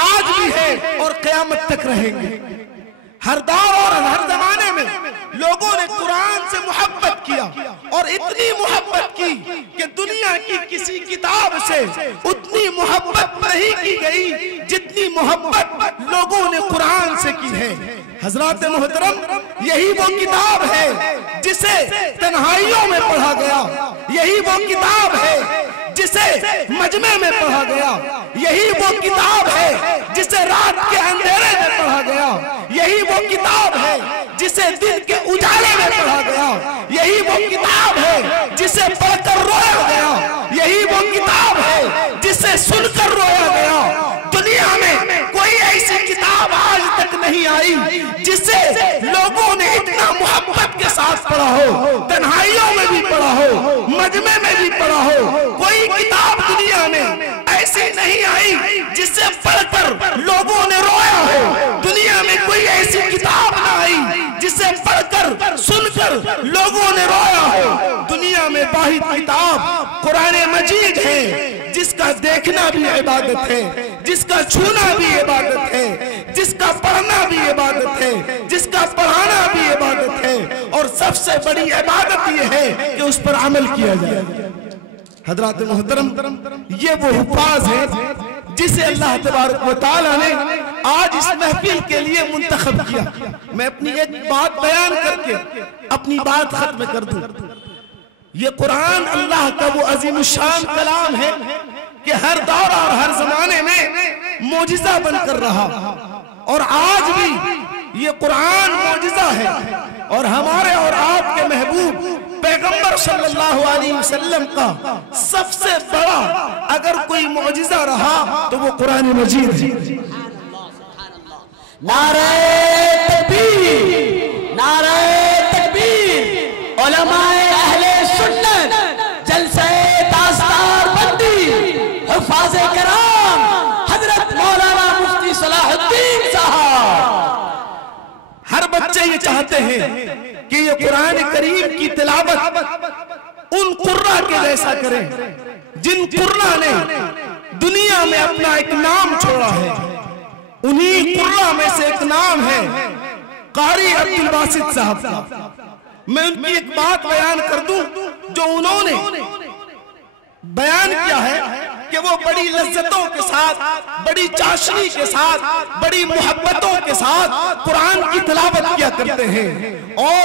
आज भी है और क़यामत तक रहेंगे। हर दौर और हर जमाने में लोगों ने कुरान से मोहब्बत किया और इतनी मोहब्बत की कि दुनिया की किसी किताब से उतनी मोहब्बत नहीं की गई जितनी मोहब्बत लोगों ने कुरान से की है। हजरात मोहतरम, यही वो किताब है जिसे तन्हाइयों में पढ़ा गया, यही वो किताब है जिसे मजमे में पढ़ा गया, यही वो किताब है जिसे रात के अंधेरे में पढ़ा गया, यही वो किताब है जिसे दिन के उजाले में पढ़ा गया, यही वो किताब है जिसे पढ़कर रोया गया, यही वो किताब है जिसे सुनकर रोया गया। दुनिया में कोई ऐसी किताब आज तक नहीं नहीं आई जिसे लोगों ने इतना मोहब्बत के साथ पढ़ा हो, तन्हाइयों में भी पढ़ा हो, मजमे में भी पढ़ा हो। कोई किताब दुनिया में ऐसी नहीं आई जिसे पढ़कर लोगों ने रोया हो। दुनिया में कोई ऐसी किताब ना आई जिसे पढ़कर सुनकर लोगों ने रोया हो। दुनिया में वाहिद किताब कुरान मजीद है, जिसका देखना भी इबादत है, जिसका छूना भी इबादत है, जिसका पढ़ना भी इबादत है, जिसका पढ़ाना भी इबादत है, और सबसे बड़ी इबादत यह है कि उस पर अमल किया जाए। हजरत मोहतरम, ये वो हुफाज है जिसे अल्लाह तबारक व तआला ने आज इस महफिल के लिए मुंतखब किया। मैं अपनी एक बात बयान करके अपनी बात खत्म कर दूं। ये कुरान अल्लाह का वो अजीम शान कलाम है कि हर दौर और हर जमाने में मोजिजा बनकर रहा, और आज भी ये कुरान मोजिजा है। और हमारे और आपके महबूब पैगंबर सल्लल्लाहु अलैहि वसल्लम का सबसे बड़ा अगर कोई मोजिजा रहा तो वो कुरान मजीद है। नारे तकबीर, नारे तकबीर। उलमाए अहले सुन्नत, जलसे दास्तार बंदी, हुफ़ाज़े कराम, हजरत मौलाना मुफ्ती सलाहुद्दीन साहब। हर बच्चे ये चाहते हैं कि ये कुरान करीम की तिलावत उन कुर्रा के जैसा करें जिन कुर्रा ने दुनिया में अपना एक नाम छोड़ा है। उन्हीं कुर्रा में से एक नाम है कारी अब्दुल बासित साहब का। मैं उनकी एक बात बयान कर दूं जो उन्होंने बयान किया है कि वो बड़ी लज्जतों के साथ, बड़ी चाशनी के साथ, बड़ी मोहब्बतों के साथ कुरान की तिलावत किया करते हैं। और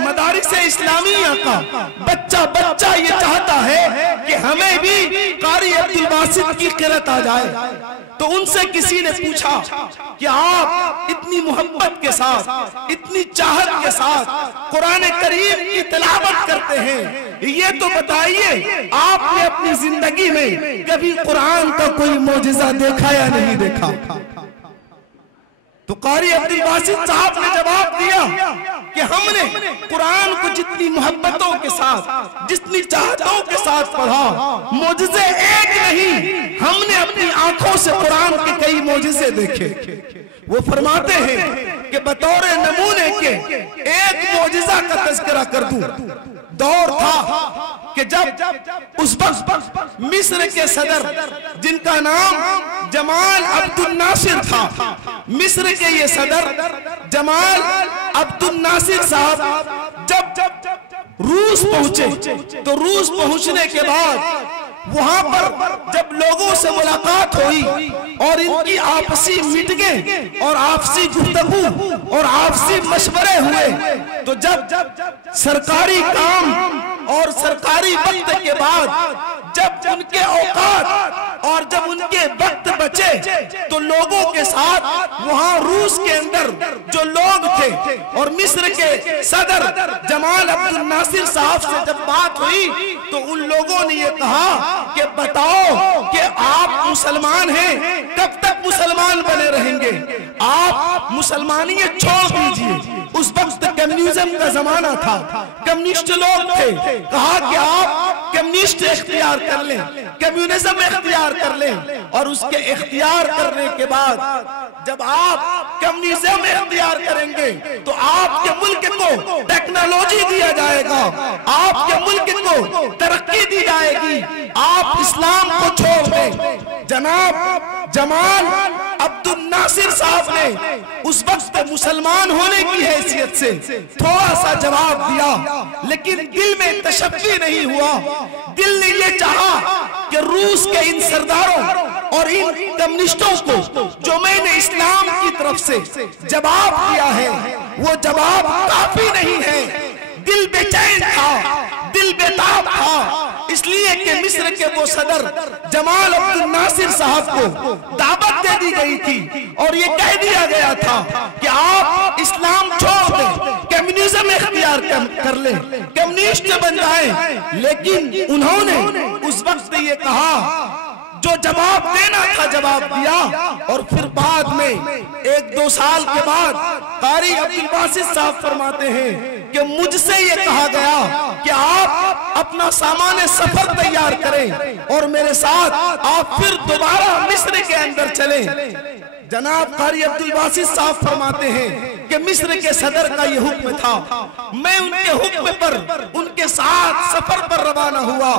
मदारिस इस्लामिया का बच्चा बच्चा ये चाहता है कि हमें भी कारी अब्दुल बासित की क़िरात आ जाए। तो उनसे किसी ने पूछा कि आप इतनी मोहब्बत के साथ, इतनी चाहत के साथ कुरान करीम की तिलावत करते हैं, ये तो बताइए आपने अपनी जिंदगी में कभी कुरान का कोई मोजिजा देखा या नहीं देखा? तो कारी अब्दुल बासित साहब ने जवाब दिया कि हमने कुरान को जितनी मोहब्बतों के साथ, जितनी चाहतों के साथ पढ़ा, मोजिजे एक नहीं, हमने अपनी आंखों से कुरान के कई मोजिजे देखे। वो फरमाते हैं कि बतौर नमूने के एक मोजिजा का तज़किरा कर दूं। दौर था कि जब उस वक्त मिस्र के सदर, जिनका नाम जमाल अब्दुल नासिर था, मिस्र के ये सदर जमाल अब्दुल नासिर साहब जब रूस पहुंचे, तो रूस पहुंचने के बाद वहां पर जब लोगों से मुलाकात हुई और इनकी आपसी मीटिंगें और आपसी गुफ्तगू और आपसी मशवरे हुए, तो जब सरकारी काम और सरकारी वक्त के बाद जब उनके औकात और जब उनके वक्त बचे, तो लोगों के साथ वहां रूस के अंदर जो लोग थे और मिस्र के सदर जमाल अब्दुल नासिर साहब से जब बात हुई, तो उन लोगों ने ये कहा कि बताओ कि आप मुसलमान हैं, कब तक मुसलमान बने रहेंगे? आप मुसलमानियत छोड़ दीजिए। उस वक्त कम्युनिज्म का जमाना था, कम्युनिस्ट लोग थे। कहा कि आप कम्युनिस्ट इख्तियार कर लें, कम्युनिज्म इख्तियार कर लें, और उसके इख्तियार करने के बाद जब आप कम्युनिज्म इख्तियार करेंगे तो आपके मुल्क को टेक्नोलॉजी दिया जाएगा, आपके मुल्क को तरक्की दी जाएगी, आप इस्लाम को छोड़ दें। जनाब जमाल अब्दुल नासिर साहब ने उस वक्त मुसलमान होने की हैसियत से थोड़ा सा जवाब दिया, लेकिन दिल में तशफ़्फ़ी नहीं हुआ। दिल ने ये चाहा कि रूस के इन सरदारों और इन कम्युनिस्टों को जो मैंने इस्लाम की तरफ से जवाब दिया है, वो जवाब काफी नहीं है। दिल बेचैन था, दिल बेताब था, इसलिए कि मिस्र के वो सदर जमाल अब्दुल नासिर साहब को दावत दे दी गई थी और ये कह दिया गया था कि आप इस्लाम छोड़ दें, कम्युनिज्म इख्तियार कर लें, कम्युनिस्ट बन जाएं। लेकिन उन्होंने उस वक्त ये कहा, जो जो जवाब देना था जवाब दिया। और फिर बाद में 1-2 साल के बाद कारी अब्दुल बासित साहब फरमाते हैं कि मुझसे ये कहा गया कि आप अपना सामान सफर तैयार करें और मेरे साथ आप फिर दोबारा मिस्र के अंदर चलें। जनाब कारी अब्दुल बासित साहब फरमाते हैं कि मिस्र के सदर का ये हुक्म था, मैं उनके हुक्म पर उनके साथ सफर पर रवाना हुआ।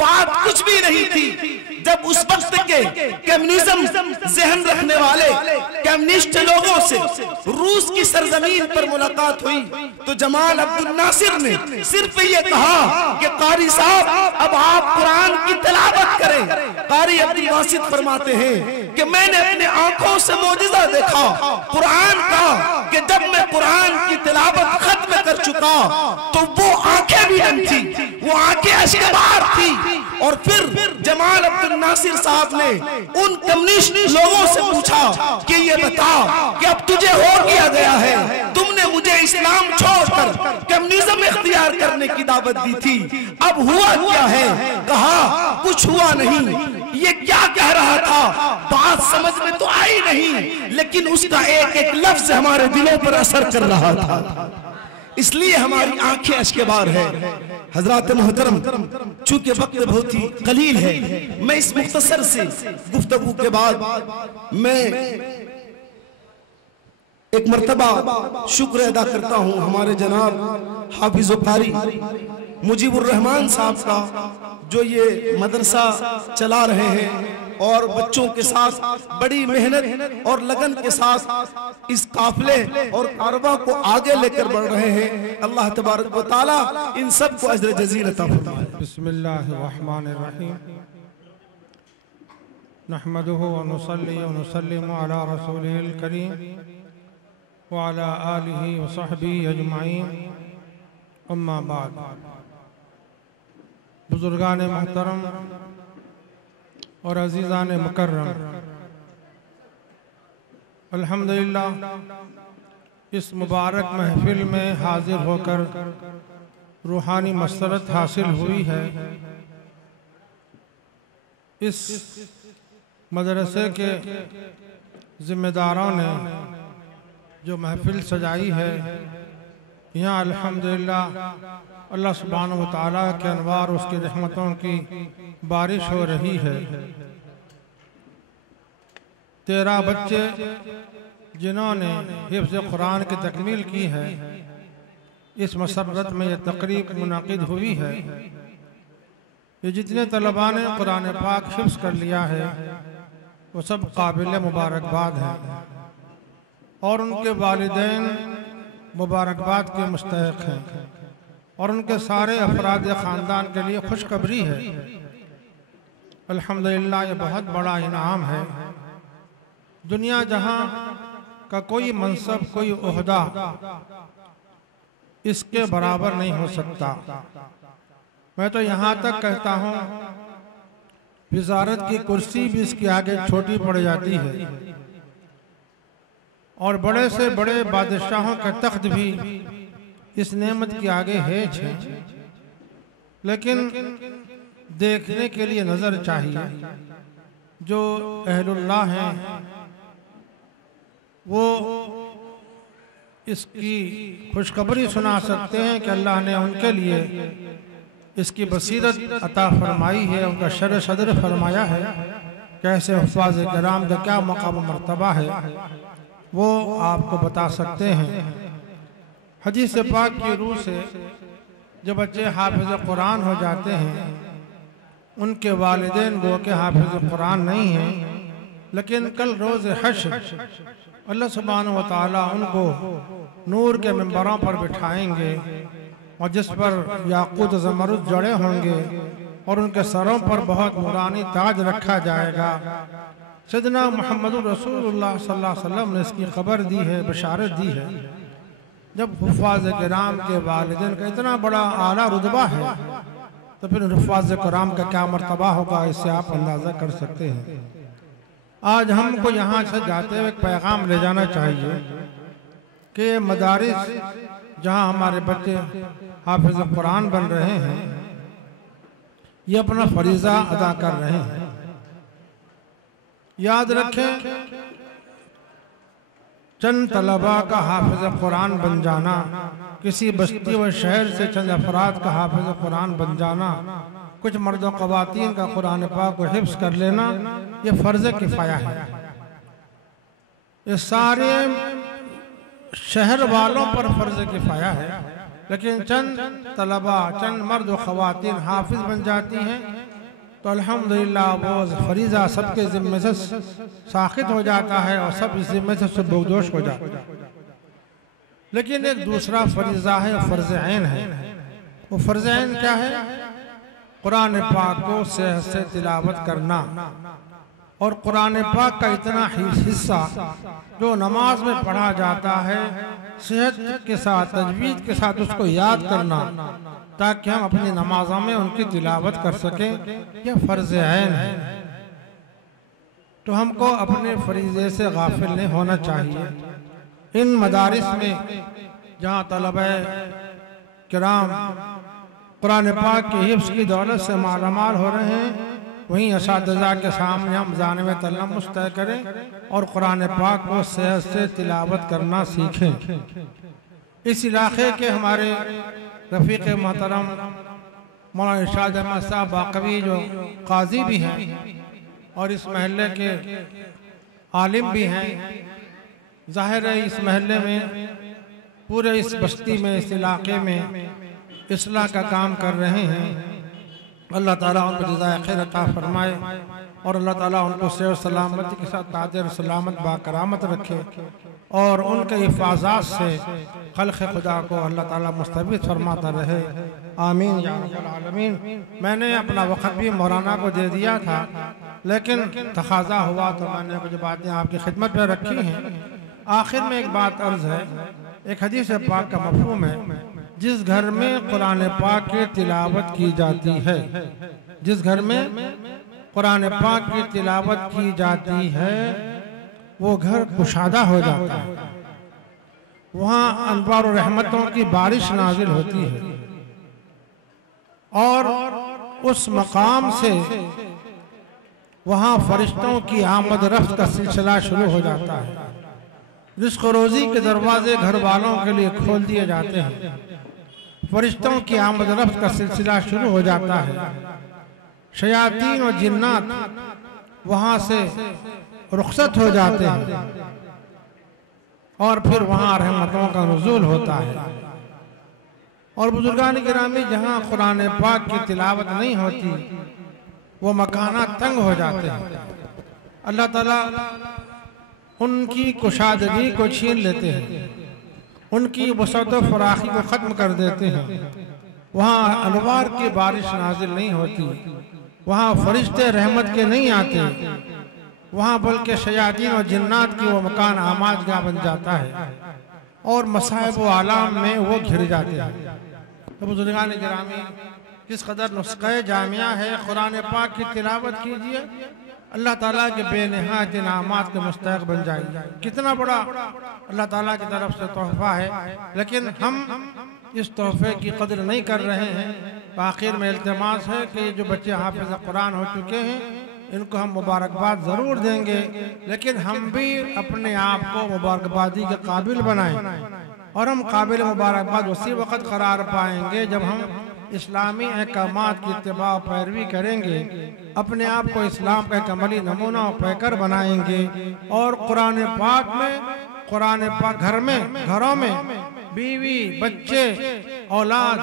बात कुछ भी नहीं थी। जब उस वक्त के कम्युनिज्म जहन रखने वाले कम्युनिस्ट लोगों से रूस की सरजमीन पर मुलाकात हुई तो जमाल अब्दुल नासिर ने सिर्फ ये कहा कि कारी साहब अब आप कुरान की तिलावत करें। कारी अब्दुल बासित फरमाते हैं कि मैंने अपने आंखों से मौजिज़ा देखा कुरान का कि जब मैं कुरान की तिलावत खत्म कर चुका तो वो आंखें भी नम थी, वो आंखें अश्कबार थी। और फिर जमाल अब्दुल नासिर साहब ने उन कम्युनिस्ट लोगों से पूछा कि ये बता कि अब तुझे हो किया गया है, तुमने मुझे इस्लाम छोड़कर कम्युनिज्म इख्तियार करने की दावत दी थी, अब हुआ क्या है? कहा कुछ हुआ नहीं। ये क्या कह रहा था बात समझ में तो आई नहीं, लेकिन उसका एक एक लफ्ज हमारे दिलों पर असर कर रहा था, इसलिए हमारी आंखें अश्कबार है। हजरात मोहतरम, चूंकि वक्त बहुत ही कलील है, मैं इस मुख्तसर से गुफ्तगू के बाद मैं एक मर्तबा शुक्र अदा करता हूं हमारे जनाब हाफिज कारी मुजीबुर रहमान साहब का, जो ये मदरसा चला रहे हैं और बच्चों के साथ बड़ी मेहनत और लगन के साथ इस काफिले और कारवां को आगे लेकर बढ़ रहे हैं। अल्लाह तबारक व तआला इन सब को अजर जज़ील अता फरमाए। बिस्मिल्लाहिर्रहमानिर्रहीम। नहमदुहु व नुसल्ली व नुसल्लिमु अला रसूलिहिल करीम व अला आलिहि व सहबिहि अजमाइन, अम्मा बाद। बुजुर्गान मोहतरम और अजीज़ान मुकर्रम, अल्हम्दुलिल्लाह इस मुबारक महफिल में हाजिर होकर रूहानी मसरत हासिल हुई है। इस मदरसे के ज़िम्मेदारों ने जो महफिल सजाई है, यहाँ अल्हम्दुलिल्लाह अल्लाह सुब्हानहु व तआला के अनवार उसकी रहमतों की बारिश हो रही है। 13 बच्चे जिन्होंने हिफ्ज़ कुरान की तकमील की है, इस मसरत में यह तकरीब मुनाकिद हुई है। ये जितने तलबा ने कुरान पाक हिफ्ज़ कर लिया है वो सब काबिल मुबारकबाद हैं और उनके वालिदैन मुबारकबाद के मुस्तहिक़ हैं और उनके सारे अफराद ख़ानदान के लिए खुशखबरी है। अल्हम्दुलिल्लाह ये बहुत बड़ा इनाम है। दुनिया जहाँ का कोई मनसब, कोई ओहदा इसके बराबर नहीं हो सकता। मैं तो यहाँ तक कहता हूँ वज़ारत की कुर्सी भी इसके आगे छोटी पड़ जाती है और बड़े से बड़े बादशाहों का तख्त भी इस नेमत के आगे हेज है। लेकिन देखने के लिए नजर चाहिए। जो अहलुल्लाह हैं वो इसकी खुशखबरी सुना सकते हैं कि अल्लाह ने उनके लिए इसकी बसीरत अता फरमाई है, उनका शर सदर फरमाया है। कैसे हुफ़ाज़ किराम का क्या मकाम मर्तबा है वो आपको बता सकते हैं। हदीस पाक की रूह से जब बच्चे हाफिज कुरान हो जाते हैं, उनके वालिदैन गो के हाफिज कुरान नहीं हैं, लेकिन कल रोज़ हश्र अल्लाह सुब्हानहु व तआला उनको नूर के मिंबरों पर बिठाएंगे और जिस पर याकूत ज़मरुद जड़े होंगे और उनके सरों पर बहुत नूरानी ताज रखा जाएगा। सैयदना मुहम्मद रसूलुल्लाह सल्लल्लाहु अलैहि वसल्लम ने इसकी खबर दी है, बशारत दी है। जब हुफ़ाज़ किराम के वालिदैन का इतना बड़ा आला रुतबा है तो फिर हुफ़ाज़ किराम का क्या मर्तबा होगा, इससे आप अंदाज़ा कर सकते हैं। आज हमको यहाँ से जाते हुए एक पैगाम ले जाना चाहिए कि मदारिस जहाँ हमारे बच्चे हाफिज़ कुरान बन रहे हैं, ये अपना फरीज़ा अदा कर रहे हैं। याद रखें, चंद तलबा का हाफिज कुरान बन जाना, किसी बस्ती व शहर से चंद अफराद का हाफिज कुरान बन जाना, कुछ मर्द व ख़वातीन का कुरान पाक को हिफ्ज़ कर लेना, ये फ़र्ज़ किफ़ाया है। ये सारे शहर वालों पर फ़र्ज़ किफ़ाया है, लेकिन चंद तलबा, चंद मर्द व ख़वातीन हाफिज बन जाती हैं तो अल्हम्दुलिल्लाह वो फरीज़ा सबके ज़िम्मे से साक़ित हो जाता है और सब इस ज़िम्मे से बगदोश हो जाता है। लेकिन एक दूसरा फरीज़ा है, फ़र्ज़ ऐन है। वो फ़र्ज़ ऐन क्या है? कुरान पाक को सेहत से तिलावत करना, और कुरान पाक का इतना हिस्सा जो नमाज में पढ़ा जाता है, सेहत के साथ, तजवीद के साथ उसको याद करना, ताकि हम अपनी नमाजों में उनकी तिलावत कर सकें, यह फ़र्ज़ ऐन है। तो हमको अपने फरीज़े से गाफिल नहीं होना चाहिए। इन मदारिस में जहाँ तलबा किराम कुरान पाक की हिफ्ज़ की दौलत से मालामाल हो रहे हैं, वहीं असातिज़ा के सामने हम जानिब तलम्मुस तय करें और कुरान पाक को सेहत से तिलावत करना सीखें। इस इलाके के हमारे रफ़ीक़ मोहतरम मौलाना इरशाद अहमद साहब बाक़वी जो काजी भी हैं और इस महल्ले के आलिम भी हैं, ज़ाहिर है इस महल्ले में, पूरे इस बस्ती में, इस इलाके में इस्लाह का काम कर रहे हैं। अल्लाह ताला उनको जज़ाए खैर अता फरमाए और अल्लाह ताला उनको सेहत सलामती के साथ ताजर सलामत बाकरामत रखे और उनके हिफाज़त से खल्क़ खुदा को अल्लाह ताला मुस्तफ़िज़ फरमाता रहे। आमीन या रब्बल आलमीन। मैंने अपना वक़्त भी मौलाना को दे दिया था, लेकिन तकाज़ा हुआ तो मैंने कुछ बातें आपकी खिदमत में रखी हैं। आखिर में एक बात अर्ज़ है, एक हदीस पाक का मफ़हूम है, जिस घर में कुरान पाक की तिलावत की जाती है, जिस घर में कुरान पाक की तिलावत की जाती है, वो घर कुशादा हो जाता है। वहाँ अनवार और रहमतों की बारिश नाजिल होती है और उस मकाम से वहाँ फरिश्तों की आमद रफ्त का सिलसिला शुरू हो जाता है। रिज़्क़ रोज़ी के दरवाजे घर वालों के लिए खोल दिए जाते हैं, फरिश्तों की आमद रफ्त का सिलसिला शुरू हो जाता है। शयातीन और जिन्नात वहाँ से रुखसत हो जाते हैं और फिर वहाँ रहमतों का नुज़ूल होता है। और बुजुर्गान गिरामी जहाँ कुरान पाक की तिलावत नहीं होती, वो मकाना तंग हो जाते हैं। अल्लाह ताला उनकी कुशादगी को छीन लेते हैं, उनकी वसअत व फराखी को ख़त्म कर देते हैं। वहाँ अनवार की बारिश नाजिल नहीं होती, वहाँ फरिश्ते रहमत के नहीं आते, वहाँ बल्कि शयातीन और जिन्नात की वो मकान आमाजगाह बन जाता है और मसाइब व आलाम में वो घिर जाते हैं। तो बुजुर्गान गिरामी, किस कदर नुस्ख़े जामिया है, कुरान पाक की तिलावत कीजिए, अल्लाह ताला के बेनहायत इनामात के मुस्तहिक़ बन जाएगी। कितना बड़ा अल्लाह ताला की तरफ से तोहफ़ा है, लेकिन हम इस तोहफ़े की कदर नहीं कर रहे हैं। आखिर में इल्तिमास है कि जो बच्चे हाफिज़ कुरान हो चुके हैं, इनको हम मुबारकबाद ज़रूर देंगे, लेकिन हम भी अपने आप को मुबारकबादी के काबिल बनाएं और हम काबिल मुबारकबाद उसी वक़्त करार पाएंगे जब हम इस्लामी अहकामात की इत्तिबा पैरवी करेंगे, अपने आप को इस्लाम का एक अमली नमूना पैकर बनाएंगे और कुरान पाक में, कुरान पाक घर में, घरों में बीवी, बच्चे, औलाद,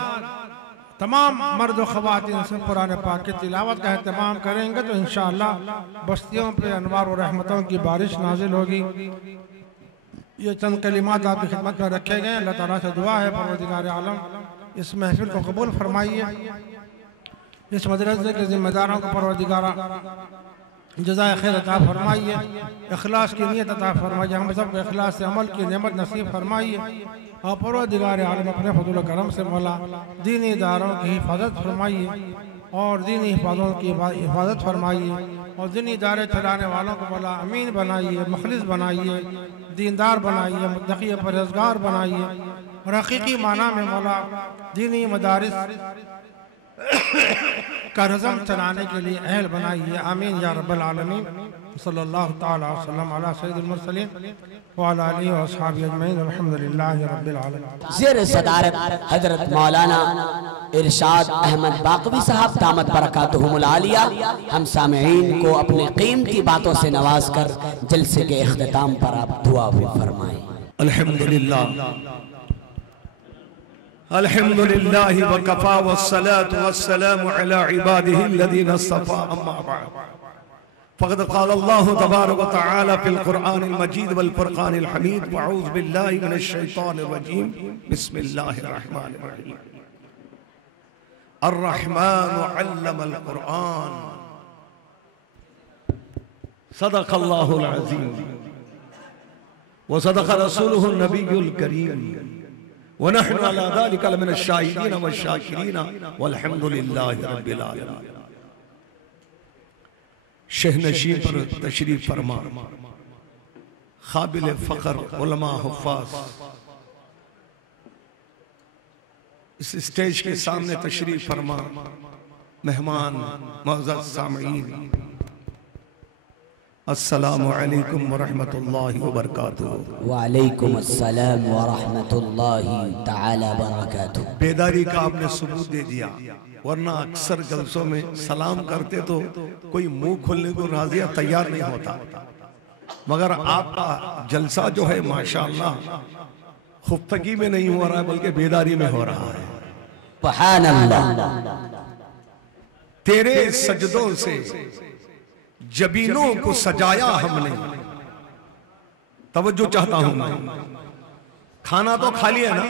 तमाम मर्द व ख़वातीन से कुरान पाक की तिलावत का एहतमाम करेंगे तो इंशाअल्लाह बस्तियों पे अनवार और रहमतों की बारिश नाजिल होगी। ये चंद कलिमात आपकी खिदमत में रखे गए। अल्लाह ताला से दुआ है परवरदिगार आलम इस महफिल को कबूल फरमाइए, इस मदरसे के जिम्मेदारों को परवरदिगार जज़ाए खैर अता फरमाइए, इखलास की नीयत अता फरमाइए, हम सबको इखलास से अमल की नेमत नसीब फरमाइए और परवरदिगार आलम अपने फज़ल करम से मौला दीनी इदारों की हिफाजत फरमाइए और दीनी हिफाजतों की हिफाजत फरमाइए और दीनी इदारे चलाने वालों को मौला अमीन बनाइए, मुखलिस बनाइए, दीनदार बनाइए, मुत्तकी परहेज़गार बनाइए और हकीकी माना में मौला दीनी मदारिस का रज़म चलाने के लिए अहल बनाइए। आमीन या रब्बल आलमीन। सल्लल्लाहु तआला अला सय्यिदिल मुरसलीन व अला आलिहि व अस्हाबिहि अजमईन अल्हम्दुलिल्लाहि रब्बिल आलमीन। ज़ेर सदारत हजरत मौलाना इरशाद अहमद बाक़वी साहब दामत बरकातुहुमुल आलिया हम सामईन को अपने कीमती बातों से नवाज कर जलसे के इख्तिताम पर आप दुआ भी फरमाएं। अल्हम्दुलिल्लाह अल्हम्दुलिल्लाह व कफ़ा वस्सलातु वस्सलामु अला इबादिहि अल्लज़ीना इस्तफ़ा अम्मा बअद फ़क़द क़ाल अल्लाहु तबारक व तआला फ़िल क़ुरआनिल मजीद वल फ़ुरक़ानिल हमीद व अऊज़ु बिल्लाहि मिनश शैतानिर रजीम बिस्मिल्लाहिर रहमानिर रहीम अर्रहमानु अल्लमल क़ुरआन सदक़ल्लाहुल अज़ीम व सदक़ रसूलुहुन नबियुल करीम व नहनु अला ज़ालिका लमिनश शाहिदीन व शाकिरीन वल्हम्दुलिल्लाहि रब्बिल आलमीन। शहनशीं पर तशरीफ फरमा काबिल फ़ख्र उलमा हुफ़्फ़ाज़ इस स्टेज के सामने तशरीफ फरमा मेहमान मुअज़्ज़ज़ सामईन, अस्सलामु अलैकुम व रहमतुल्लाहि व बरकातुहू। वालेकुम अस्सलाम व रहमतुल्लाहि तआला बरकातुहू। बेदारी का आपने सबूत दे दिया, वरना अक्सर जलसों में सलाम करते तो कोई मुंह खोलने को राज़िया तैयार नहीं होता, मगर आपका जलसा जो है माशाअल्लाह खुफ्तगी में नहीं हो रहा है बल्कि बेदारी में हो रहा है। सुभान अल्लाह। तेरे सजदों से जबीनों को सजाया हमने, तवज्जो चाहता हूं मैं। खाना तो खा लिया ना,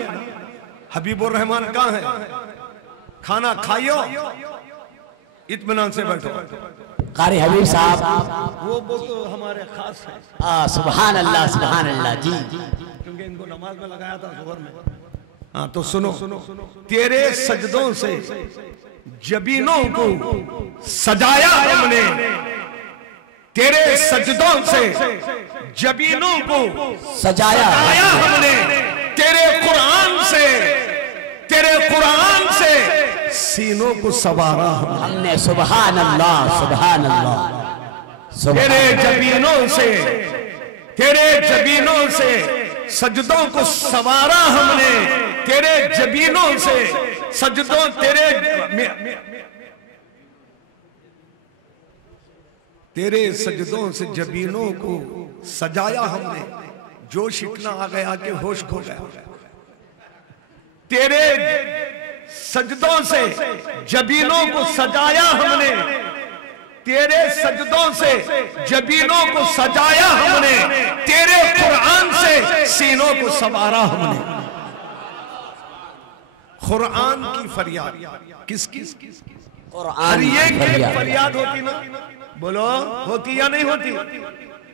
हबीबुर रहमान कहाँ है? खाना खाइयो, इत्मीनान से बैठो। कारी हबीब साहब वो तो हमारे खास है। सुभान अल्लाह जी, क्योंकि इनको नमाज में लगाया था ज़ोहर में। हाँ तो सुनो, तेरे सजदों से जबीनों को सजाया हमने, तेरे सजदों से जबीनों को सजाया हमने, तेरे कुरान से सीनों को सवारा हमने। सुभान अल्लाह सुभान अल्लाह। तेरे जबीनों से सजदों को सवारा हमने, तेरे जबीनों से सजदों तेरे सजदों से जबीनों को सजाया हमने। जोश इतना आ गया कि होश खो गया। तेरे सजदों से जबीनों को सजाया हमने, तेरे सजदों से जबीनों को सजाया हमने, तेरे कुरान से सीनों को संवारा हमने। कुरान की फरियाद किसकी? कुरान की फरियाद होती ना, बोलो होती या नहीं होती?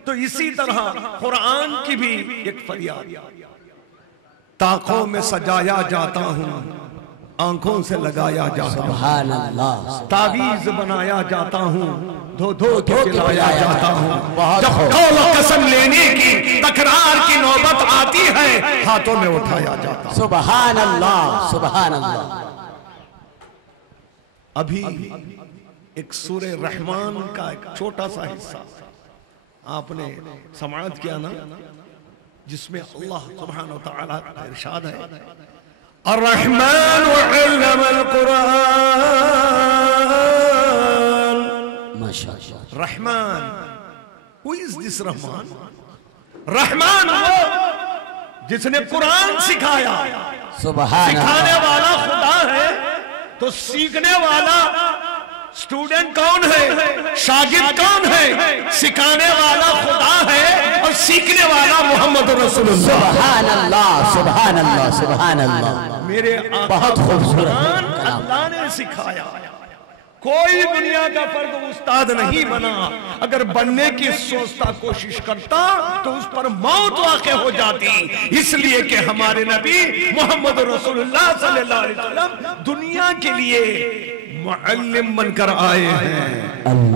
तो इसी तरह कुरान की भी एक फरियाद। ताकों में सजाया जाता हूँ, आंखों से लगाया जाता हूँ, तावीज बनाया जाता हूँ, धो धो के खिलाया जाता हूँ। जब कौल कसम लेने की तकरार की नौबत आती है, हाथों में उठाया जाता है। सुभान अल्लाह सुभान अल्लाह। अभी एक सूरे रहमान का एक छोटा सा हिस्सा आपने समाअत किया ना, जिसमें अल्लाह सुब्हानहु व तआला का इरशाद है, अर्रहमान अल्लमल कुरान। माशाअल्लाह। Rahman, who is this Rahman? Rahman वो जिसने कुरान सिखाया। सुभान अल्लाह। सिखाने वाला खुदा है तो सीखने वाला स्टूडेंट कौन है? शागिर्द कौन है? सिखाने वाला खुदा है और सीखने वाला मोहम्मद रसूलुल्लाह। सुभान अल्लाह सुभान अल्लाह सुभान अल्लाह। मेरे बहुत खूबसूरत अल्लाह ने सिखाया। कोई दुनिया का फर्द उस्ताद नहीं बना, अगर बनने की सोचता कोशिश करता तो उस पर मौत वाक़ हो जाती। इसलिए कि हमारे नबी मोहम्मद रसूलुल्लाह सल्लल्लाहु अलैहि वसल्लम दुनिया के लिए मुअल्लिम बनकर आए हैं।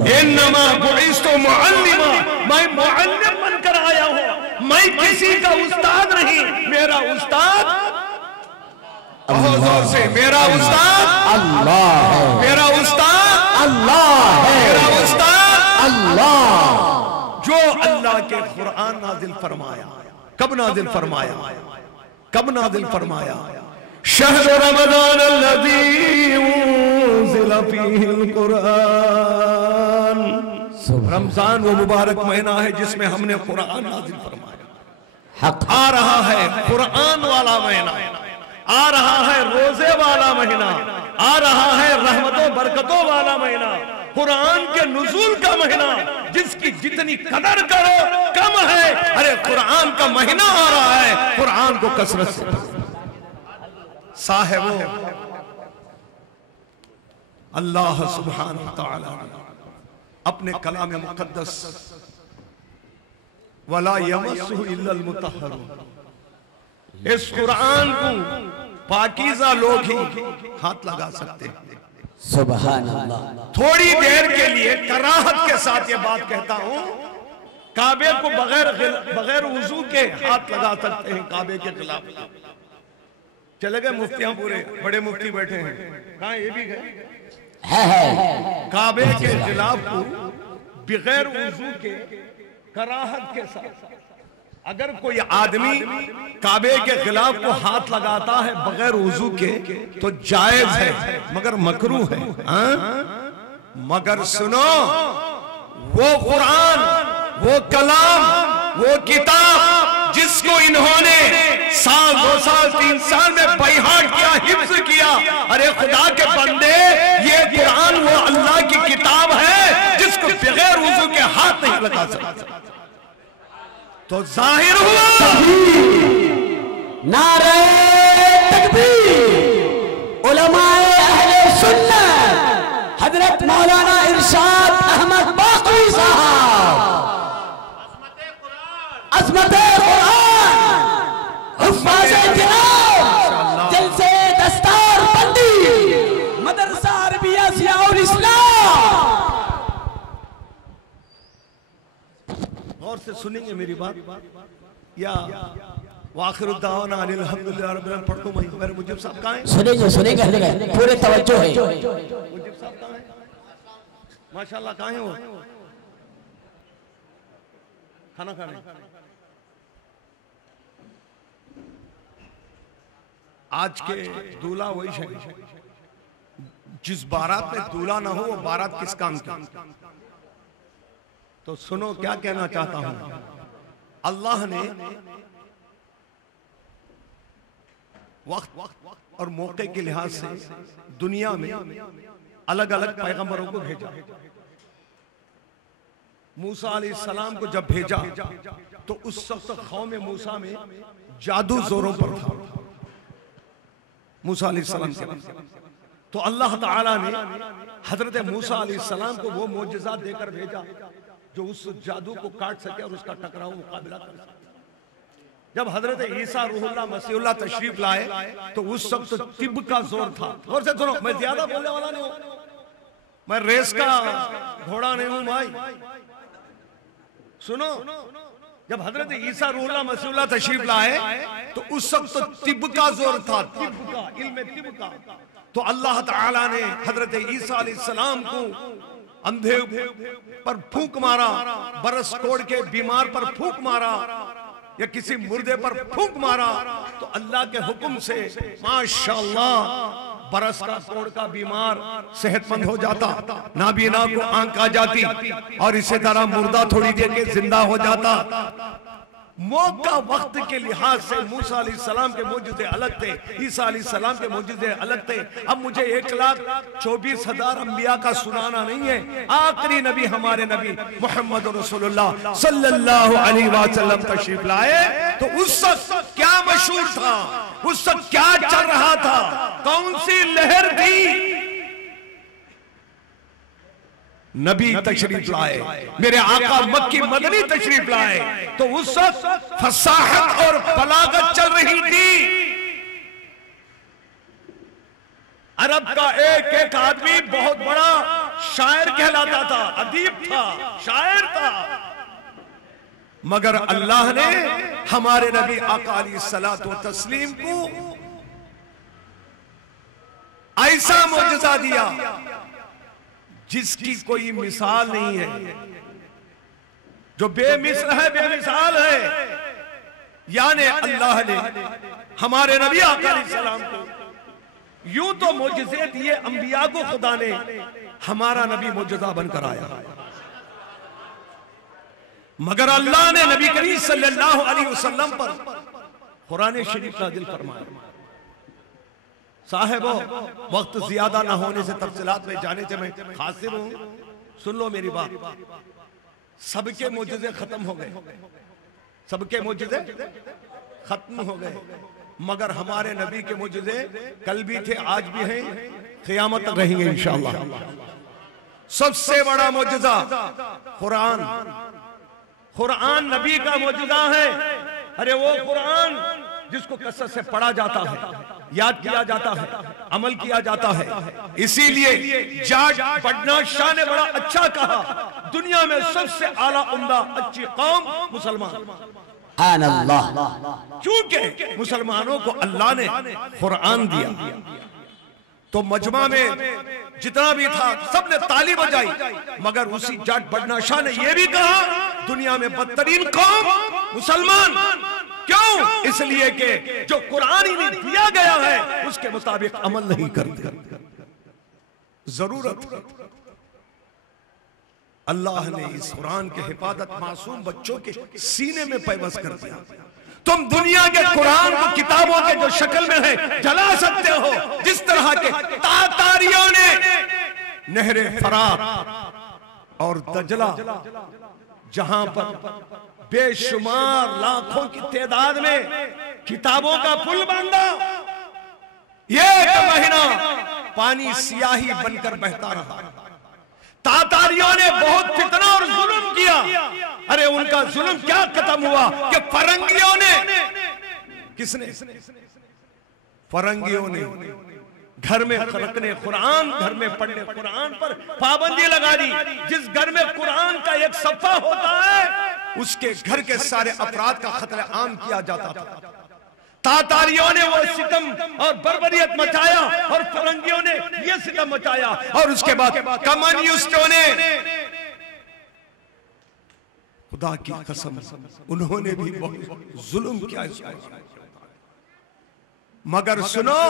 इन्नमा बुइस्तु मुअल्लिमा, मैं मुअल्लिम बनकर आया हूँ, मैं किसी का उस्ताद नहीं। मेरा उस्ताद बहुत जोर से, मेरा उस्ताद अल्लाह है, मेरा उस्ताद अल्लाह है, मेरा उस्ताद अल्लाह। जो अल्लाह के कुरान नाजिल फरमाया, कब नाजिल फरमाया, कब नाजिल फरमाया? शहर रमज़ान अल्लज़ी उन्ज़िला फ़ीहिल कुरान। रमजान वो मुबारक महीना है जिसमें हमने कुरान नाजिल फरमाया। आ रहा है कुरान वाला महीना, आ रहा है रोजे वाला महीना, आ रहा है रहमतों बरकतों वाला महीना, कुरान के नुज़ूल का महीना, जिसकी जितनी कदर करो कम है। अरे कुरान का महीना आ रहा है, कुरान को कसरत से साहिबो अल्लाह सुब्हानहु व तआला अपने कलाम मुक़द्दस वला यमस्सुहु इल्लल मुतहहरून, इस कुरान को पाकीज़ा लोग ही हाथ लगा सकते हैं। सुभान अल्लाह। थोड़ी देर के लिए कराहत के साथ ये बात कहता हूं, काबे को बगैर वुजू के हाथ लगा सकते हैं काबे के खिलाफ। चले गए मुफ्तियां, पूरे बड़े मुफ्ती बैठे हैं, कहां ये भी गए है। काबे के खिलाफ को बगैर वुजू के कराहत के साथ अगर कोई आदमी काबे के खिलाफ को हाथ लगाता है बगैर वुजू के तो जायज है, मगर मकरूह है। मगर सुनो, वो कुरान, वो कलाम, वो किताब जिसको इन्होंने साल 2 साल 3 साल में बैहाट किया, हिफ्ज किया, अरे खुदा के बंदे, ये कुरान वो अल्लाह की किताब है जिसको बगैर वुजू के हाथ नहीं लगा सकता। तो जाहिर हुआ नारे तकबीर। उलमाए अहले सुन्नत हजरत मौलाना इरशाद अहमद बाक़वी साहब, अज़मते कुरान, हुफ़्फ़ाज़े किताब, जलसे दस्तार बंदी, मदरसा अरबिया ज़ियाउल इस्लाम। गौर से सुनेंगे मेरी बात या वाखिरु दावाना अनिल हम्दुलिल्लाहि रब्बिल आलमीन पढ़ दूं मैं? मेरे मुजीब साहब कहां हैं? सुनेंगे सुनेंगे, पूरे तवज्जो है। मुजीब साहब कहां हैं? माशाल्लाह कहां हैं वो? खाना खा रहे हैं। आज के दूल्हा वही है, जिस बारात में दूल्हा ना हो वो बारात किस काम की? तो सुनो क्या कहना चाहता हूं। अल्लाह ने वक्त और मौके के लिहाज से दुनिया में अलग अलग पैगंबरों को भेजा। मूसा अलैहिस्सलाम को जब भेजा तो उस वक्त कौम मूसा में जादू जोरों पर था। मूसा अलैहिस्सलाम के तो अल्लाह ताला ने हजरत मूसा अलैहिस्सलाम को वो मोजज़ात देकर भेजा जो उस जादू को काट सके और उसका टकराव मुकाबला कर सके। जब हजरत ईसा रूहुल्लाह मसीहुल्लाह तशरीफ लाए तो उस वक्त तो तिब का जोर था। और से सुनो, मैं ज्यादा बोलने वाला नहीं हूं, मैं रेस का घोड़ा नहीं हूं भाई। सुनो, जब हजरत ईसा रूहुल्लाह मसीहुल्लाह तशरीफ लाए तो उस वक्त तो तिब का जोर था, तिब का, इल्म तिब का। तो अल्लाह ताला ने हजरत ईसा अलैहिस्सलाम को अंधे पर फूंक मारा, बरस कोड़ के बीमार पर फूंक मारा, या किसी मुर्दे पर फूंक मारा तो अल्लाह के हुक्म से माशाअल्लाह बरस का कोड़ का बीमार सेहतमंद हो जाता, नाबीना को आंख आ जाती और इसी तरह मुर्दा थोड़ी देर के जिंदा हो जाता। मौका वक्त के लिहाज से मूसा अलैहिस्सलाम के मौजूदे अलग थे, ईसा अलैहिस्सलाम के मौजूदे अलग थे। अब मुझे 1,24,000 अंबिया का सुनाना नहीं है। आखिरी नबी हमारे नबी मोहम्मद रसूलुल्लाह सल्लल्लाहु अलैहि वसल्लम तशरीफ लाए तो उस वक्त क्या मशहूर था, उस वक्त क्या चल रहा था, कौन सी लहर थी? नबी तशरीफ लाए, मेरे आका मक्की मदनी तशरीफ लाए तो उस वक्त फसाहत और बलागत चल रही थी। अरब का एक एक आदमी बहुत बड़ा शायर कहलाता था, अदीब था, शायर था, मगर अल्लाह ने हमारे नबी आका अलैहिस्सलातु व तस्लीम को ऐसा मुआजिजा दिया जिसकी कोई मिसाल नहीं है, जो बेमिसल है, बेमिसाल है। यानी अल्लाह ने हमारे नबी आका अलैहिस्सलाम को यूं तो मुआजिजे दिए, अंबिया को खुदा ने हमारा नबी मुआजिजा बनकर आया, मगर अल्लाह ने नबी करीम सल्लल्लाहु अलैहि वसल्लम पर कुरान शरीफ नाज़िल फरमाया। साहिबो, वक्त ज्यादा ना होने से तफसीलात में जाने से मैं हासिल हूं, सुन लो मेरी बात। सबके मुआजिजे खत्म हो गए, सबके मुआजिजे खत्म हो गए, मगर हमारे नबी के मुआजिजे कल भी थे, आज भी हैं, क़यामत तक रहेंगे इंशाअल्लाह। सबसे बड़ा मुआजिजा कुरान, कुरान नबी का मुआजिजा है। अरे वो कुरान जिसको कसरत से पढ़ा जाता है, याद किया जाता है, अमल किया जाता है। इसीलिए जाट पढ़ना शाह ने बड़ा अच्छा कहा, दुनिया में सबसे आला उम्दा अच्छी कौम मुसलमान। क्योंकि मुसलमानों को अल्लाह ने कुरान दिया, तो मजमा में जितना भी था सबने ताली बजाई, मगर उसी जाट बदना शाह ने यह भी कहा दुनिया में बदतरीन कौम मुसलमान। क्यों? इसलिए कि जो कुरान ही नहीं दिया गया है उसके मुताबिक अमल नहीं करते। जरूरत अल्लाह ने इस कुरान की हिफाजत मासूम बच्चों के सीने में पैबस कर दिया। तुम दुनिया के कुरान को किताबों के जो शक्ल में है जला सकते हो, जिस तरह के तातारियों ने नहरे फरात और दजला, जहां पर बेशुमार लाखों की तादाद में किताबों का पुल बांधा, एक महीना पानी सियाही बनकर बहता रहा। तातारियों ने बहुत फितना और जुल्म किया। अरे उनका जुल्म क्या खत्म हुआ कि फरंगियों ने, किसने? फरंगियों ने घर में रखने कुरान, घर में पढ़ने कुरान पर पाबंदी लगा दी। जिस घर में कुरान का एक सफ़ा होता है उसके घर के सारे अपराध का खतरा आम किया जाता था। तातारियों ने वो सितम और बर्बरियत मचाया और फरंगियों ने ये सितम मचाया, और उसके बाद कम्युनिस्टों ने, खुदा की कसम उन्होंने भी बहुत जुल्म किया इस पर। मगर सुनो,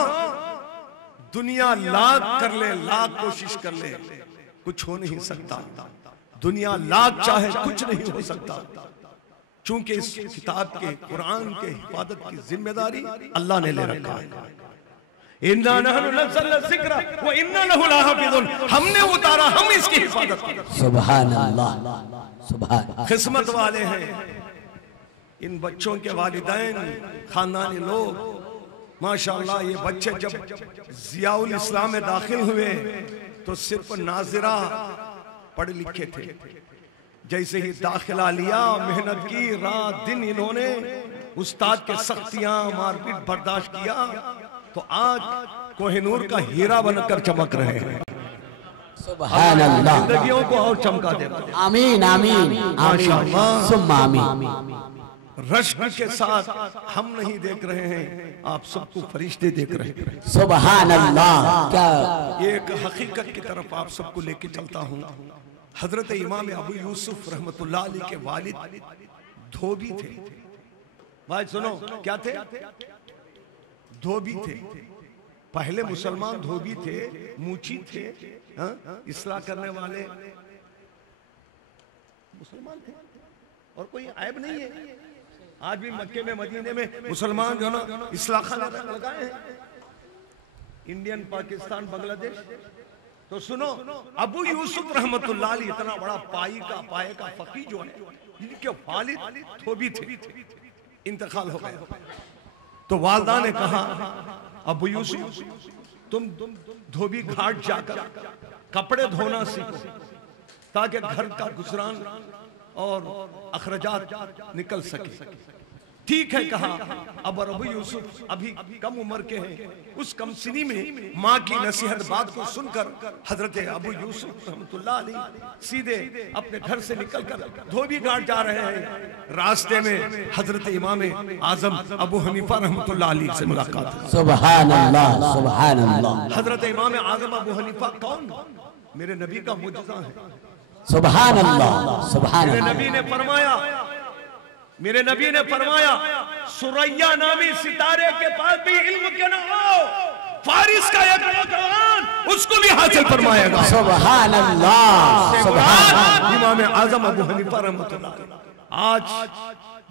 दुनिया लाख कर ले, लाख कोशिश कर ले, कुछ हो नहीं सकता। दुनिया लाख चाहे कुछ नहीं हो सकता, क्योंकि इस किताब के कुरान के हिफाजत की जिम्मेदारी अल्लाह ने ले रखा है। इन्ना नहनु नज़्ज़लना ज़िक्रा व इन्ना लहु लहाफ़िज़ून, हमने उतारा, हम इसकी हिफाजत करें। सुभान अल्लाह, सुभान। किस्मत वाले हैं इन बच्चों के वालिदैन, खानदानी लोग। माशाअल्लाह, ये बच्चे जब ज़ियाउल इस्लाम में दाखिल हुए तो सिर्फ नाज़िरा पढ़े लिखे थे। जैसे ही दाखिला लिया, मेहनत की, रात दिन इन्होंने उस्ताद के सख्तियां, मारपीट बर्दाश्त किया, तो आज कोहिनूर का हीरा बनकर चमक रहे हैं। सुभान अल्लाह, जिंदगियों को और चमका दे। आमीन आमीन माशाअल्लाह सुम्मा आमीन। रश्क के साथ हम नहीं देख रहे हैं, आप सबको फरिश्ते देख रहे हैं। सुभान अल्लाह। क्या एक हकीकत की तरफ आप सबको लेके चलता हूँ। हजरत इमाम अबू यूसुफ रहमतुल्लाह अलैह के वालिद धोबी थे। भाई सुनो, क्या थे? धोबी थे। पहले मुसलमान धोबी थे, मूची थे, इस्लाह करने वाले मुसलमान थे, और कोई ऐब नहीं है। आज भी मक्के में, मदीने में मुसलमान जो ना इस्लाह खाना लगाए हैं, इंडियन, पाकिस्तान, बांग्लादेश। तो सुनो, अबू यूसुफ रहमतुल्लाह अलैह इतना बड़ा पाए का फकीह जो है, इनके वालिद धोबी थे, इंतकाल हो गया। तो वालदा ने कहा, अबू यूसुफ तुम धोबी घाट जाकर कपड़े धोना सीखो, ताकि घर का गुजरान और अखराजात निकल सके। ठीक है कहा। अब अबू यूसुफ अभी कम उम्र के हैं, उस कम सिनी में माँ की नसीहत बात को सुनकर हजरत अबू यूसुफ रहमतुल्लाह अलैह सीधे अपने घर से निकलकर धोबी घाट जा रहे हैं। रास्ते में हजरत इमाम आजम अबू हनीफा रहमतुल्लाह अलैह से मुलाकात। सुभान अल्लाह, सुभान अल्लाह। हजरत इमाम आजम अबू हनीफा कौन? मेरे नबी का मुजज़ा है। सुभान अल्लाह, सुभान मेरे अल्लाह। नबी ने फरमाया, मेरे नबी ने फरमाया, सुरैया नामी सितारे के पास भी इल्म के न हो, फारिस का एक नौजवान उसको भी हासिल फरमाएगा। सुभान अल्लाह, सुभान अल्लाह। इमाम आजम अबू हनीफा रहमतुल्लाह। आज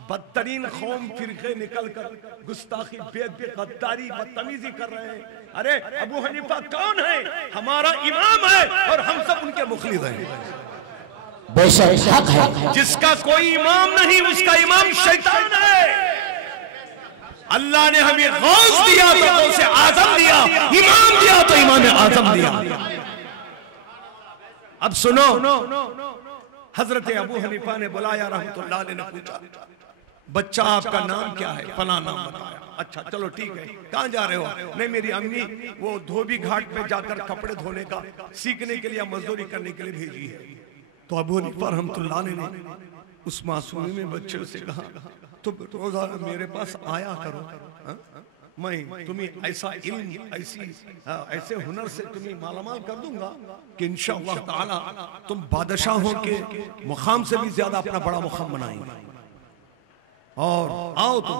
बदतरीन कौम फिरके निकलकर गुस्ताखी, बेअदबी, गद्दारी, बदतमीजी कर रहे हैं। अरे अबू हनीफा कौन है? हमारा इमाम है और हम सब उनके मुखलिद हैं। बेशक हक है। जिसका कोई इमाम नहीं उसका इमाम शैतान है। अल्लाह ने हमें गौस दिया तो उसे आजम दिया, इमाम दिया तो इमाम आजम दिया। अब सुनो, हजरत अबू हनीफा ने बुलाया, रहमतुल्लाह अलैह ने पूछा, बच्चा आपका नाम क्या है? फला नाम बताया। अच्छा चलो ठीक है, कहाँ जा रहे हो? नहीं मेरी अम्मी वो धोबी घाट पे जाकर कपड़े धोने का सीखने के लिए, मजदूरी करने के लिए भेजी है। तो अबू हनीफा रहमतुल्लाह अलैह ने उस मासूमी में बच्चे से कहा, तुम रोजाना मेरे पास आया करो, मैं तुम्हें ऐसा इल्म, ऐसे हुनर से तुम्हें मालामाल कर दूंगा कि इंशाअल्लाह ताला तुम बादशाहों के मुकाम से भी ज्यादा अपना बड़ा मुकाम बनाएंगे। और आओ तुम।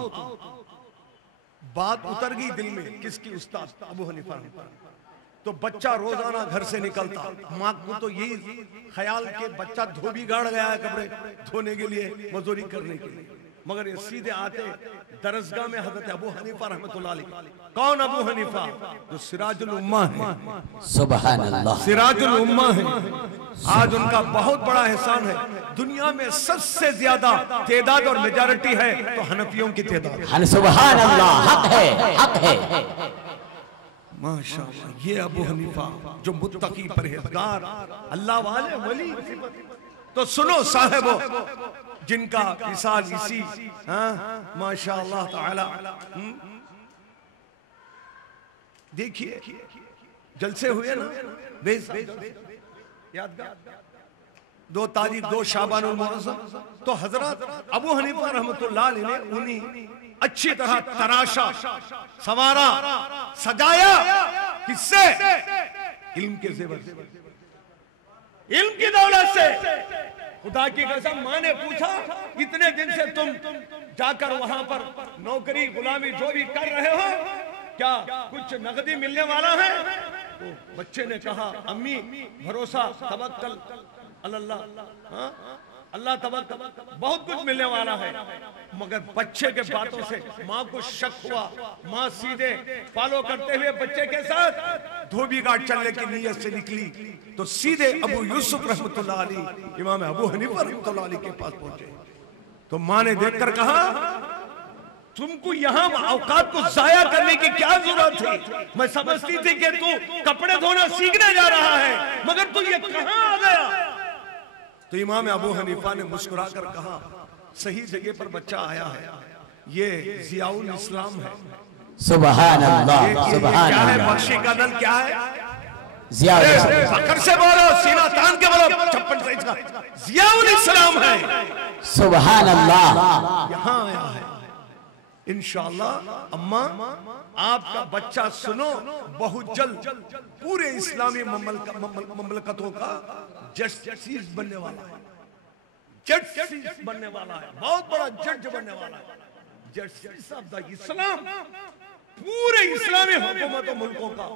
बात उतर गई दिल में किसकी? उस्ताद अबू हनीफा। तो बच्चा रोजाना घर से निकलता, माँ को तो यही ख्याल के बच्चा धोबी गाड़ गया है कपड़े धोने के लिए, मजदूरी करने के लिए। मगर ये सीधे आते दरसगाह में हजरत अबू हनीफा रहमतुल्लाह अलैह। कौन अबू हनीफा? जो सिराजुल उम्मा है। सुभान अल्लाह, सिराजुल उम्मा है। आज उनका बहुत बड़ा एहसान है। दुनिया में सबसे ज्यादा तादाद और मेजॉरिटी है तो हनफियों की तादाद। सुभान अल्लाह, हक है, हक है। माशाअल्लाह, ये अबू हनीफा जो मुत्तकी, परहेजगार, अल्लाह वाले वली। तो सुनो साहिबो, जिनका मिसाल इसी माशाअल्लाह ताला। देखिए जलसे हुए ना, यादगार 2 तारीख 2 शाबानुल मुअज़्ज़म। तो हजरत अबू हनीफा रहमतुल्लाह अलैह ने उन्हीं अच्छी तरह तराशा, संवारा, सजाया। किससे? इल्म के ज़ेवर से, इल्म की दौलत से। खुदा की कसम, माँ ने पूछा, इतने दिन से तुम जाकर वहां पर नौकरी, गुलामी जो भी कर रहे हो, क्या कुछ नगदी मिलने वाला है? तो बच्चे ने कहा, अम्मी भरोसा, तवक्कल अल्लाह, अल्लाह तवक्कल, बहुत कुछ मिलने वाला है। मगर बच्चे के बातों से माँ को शक हुआ। माँ सीधे फॉलो करते हुए बच्चे के साथ धोबी घाट चलने की नीयत से निकली। तो सीधे अबू यूसुफ रहमतुल्लाह अलैह, इमाम अबू हनीफा रहमतुल्लाह अलैह के पास पहुंचे। तो माँ ने देखकर कहा, तुमको यहाँ औकात को जाया करने की क्या जरूरत थी? मैं समझती थी कि तू कपड़े धोना सीखने जा रहा है, मगर तू ये कहाँ आ गया? तो इमाम अबू हनीफा ने मुस्कुरा कर कहा, सही जगह पर बच्चा आया है, ये जियाउल इस्लाम है। सुभान अल्लाह, सुभान क्या है? अल्लाह। बख्शी का दल क्या है? जियाउल, से बोलो, सीना तान के बोलो, 56 साइज का जियाउल इस्लाम है। सुभान अल्लाह। यहाँ आया है। इंशाअल्लाह अम्मा, आपका बच्चा सुनो, बहुत जल्द पूरे इस्लामी ममलकतों का जस्टिस बनने वाला है। जस्टिस बनने वाला है, बहुत बड़ा जज बनने वाला है। जस्टिस ऑफ द इस्लाम, पूरे इस्लामी हुकूमतों मुल्कों का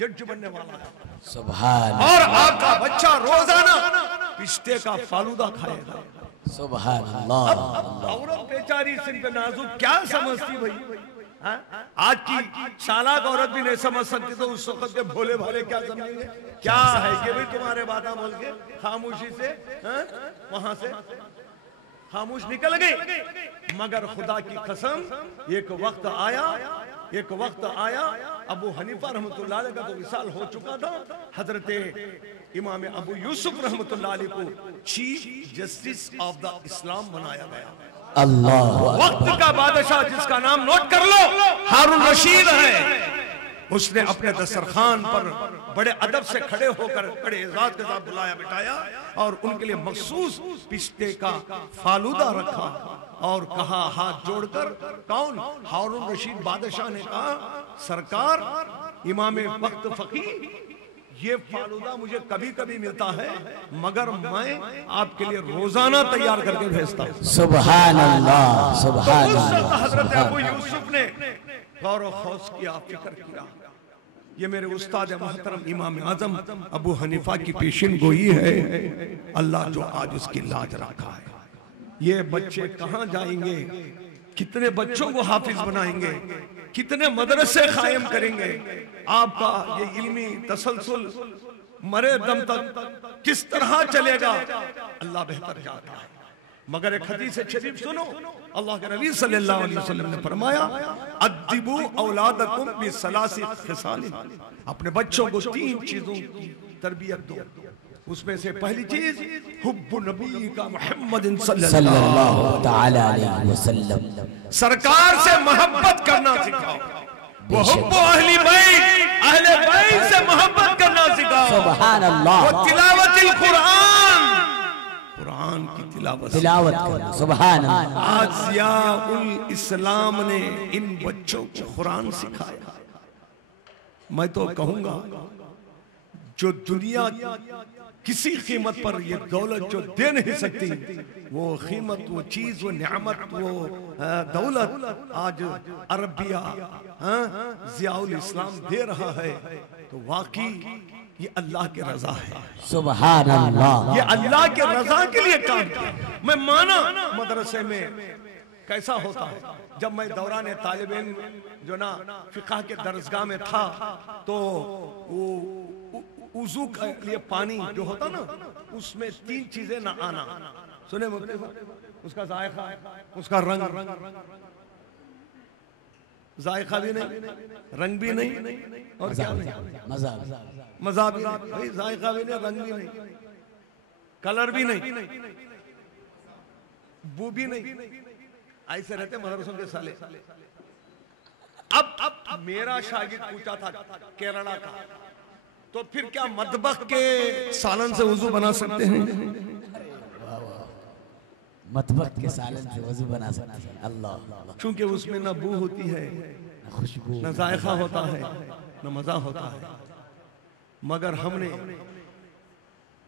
जज बनने वाला है। सुभान। और आपका बच्चा रोजाना पिस्ते का फालूदा खाएगा। सुभान अल्लाह। औरत बेचारी सिन पे नाजुक क्या समझती भाई? आज की चालाक औरत भी नहीं समझ सकती, तो उस वक्त के भोले भाले क्या समझेंगे? क्या है कि भाई तुम्हारे बातें बोल के खामोशी से वहां से खामोश निकल गई। मगर खुदा की कसम, एक वक्त आया, अबू हनीफा रहमतुल्लाह अलैह का तो विसाल हो चुका था। हजरत इमाम अबू यूसुफ रहमतुल्लाह अलैह को चीफ जस्टिस ऑफ द इस्लाम बनाया गया। अल्लाह। वक्त का बादशाह जिसका नाम नोट कर लो, हारून रशीद है। उसने अपने दस्तरखान पर बड़े अदब से खड़े होकर बड़े इज़्ज़त के साथ बुलाया बिठाया और उनके लिए मखसूस पिस्ते का फालूदा रखा और कहा हाथ जोड़कर, कौन? हारून रशीद बादशाह ने कहा, सरकार इमाम वक्त फकीह, ये फालूदा मुझे कभी कभी मिलता है मगर मैं आपके लिए रोजाना तैयार करके भेजता हूँ। सुभान अल्लाह, सुभान अल्लाह। हजरत अबू यूसुफ ने गौर व खौस किया, फिक्र किया, ये मेरे उस्ताद मोहतरम इमाम आजम अबू हनीफा की पेशिन गोई है, अल्लाह जो आज उसकी लाज रखा है। ये बच्चे कहाँ जाएंगे, कितने बच्चों को हाफिज बनाएंगे, कितने मदरसे कायम करेंगे, आपका ये इल्मी तसलसल मरे दम तक किस तरह चलेगा, अल्लाह बेहतर जानता है। मगर एक हदीस शरीफ सुनो, अल्लाह के नबी सल्लल्लाहु अलैहि वसल्लम ने फरमाया, अद्दिबू औलादकुम बिसलासी खिसालिन, अपने बच्चों को 3 चीजों की तरबियत दो। उसमें से पहली चीज हुब्बु नबी का मोहम्मद सल्लल्लाहु तआला अलैहि वसल्लम, सरकार से मोहब्बत करना सिखाओ। वो हुब्बु अहली बैत, अहले बैत से मोहब्बत करना सिखाओ। सुभान अल्लाह। वो तिलावतिल कुरान, कुरान की तिलावत करना। सुभान अल्लाह। आज जियाउल इस्लाम ने इन बच्चों को कुरान सिखाया। मैं तो कहूंगा जो दुनिया किसी कीमत पर ये दौलत जो दे नहीं सकती, वो कीमत, वो चीज, वो नियामत, वो दौलत आज अरबिया जियाउल इस्लाम दे रहा है, तो वाकई ये अल्लाह के रजा है। सुभान अल्लाह। ये अल्लाह के रजा के लिए काम किया। मैं माना मदरसे में कैसा होता है, जब मैं दौरान तालिब इल्म जो ना फिक़ह के दरसगाह में था, तो वो वुज़ू के लिए पानी जो होता ना, उसमें 3 चीजें ना आना, सुने मुफ्ती साहब, उसका जायका, उसका रंग, जायका भी नहीं, रंग भी नहीं, और क्या नहीं, मजा भी नहीं, भाई जायका भी नहीं, रंग भी नहीं, कलर भी नहीं, बू भी नहीं, ऐसे रहते मदरसों के साले। अब मेरा शागिर्द पूछा था केरला का, तो फिर क्या मदबख के सालन से वुज़ू बना सकते हैं? मदबख के सालन से वुज़ू बना सकते हैं। अल्लाह। क्योंकि उसमें न बू होती है, खुशबू, न जायका होता है, न मजा होता है। मगर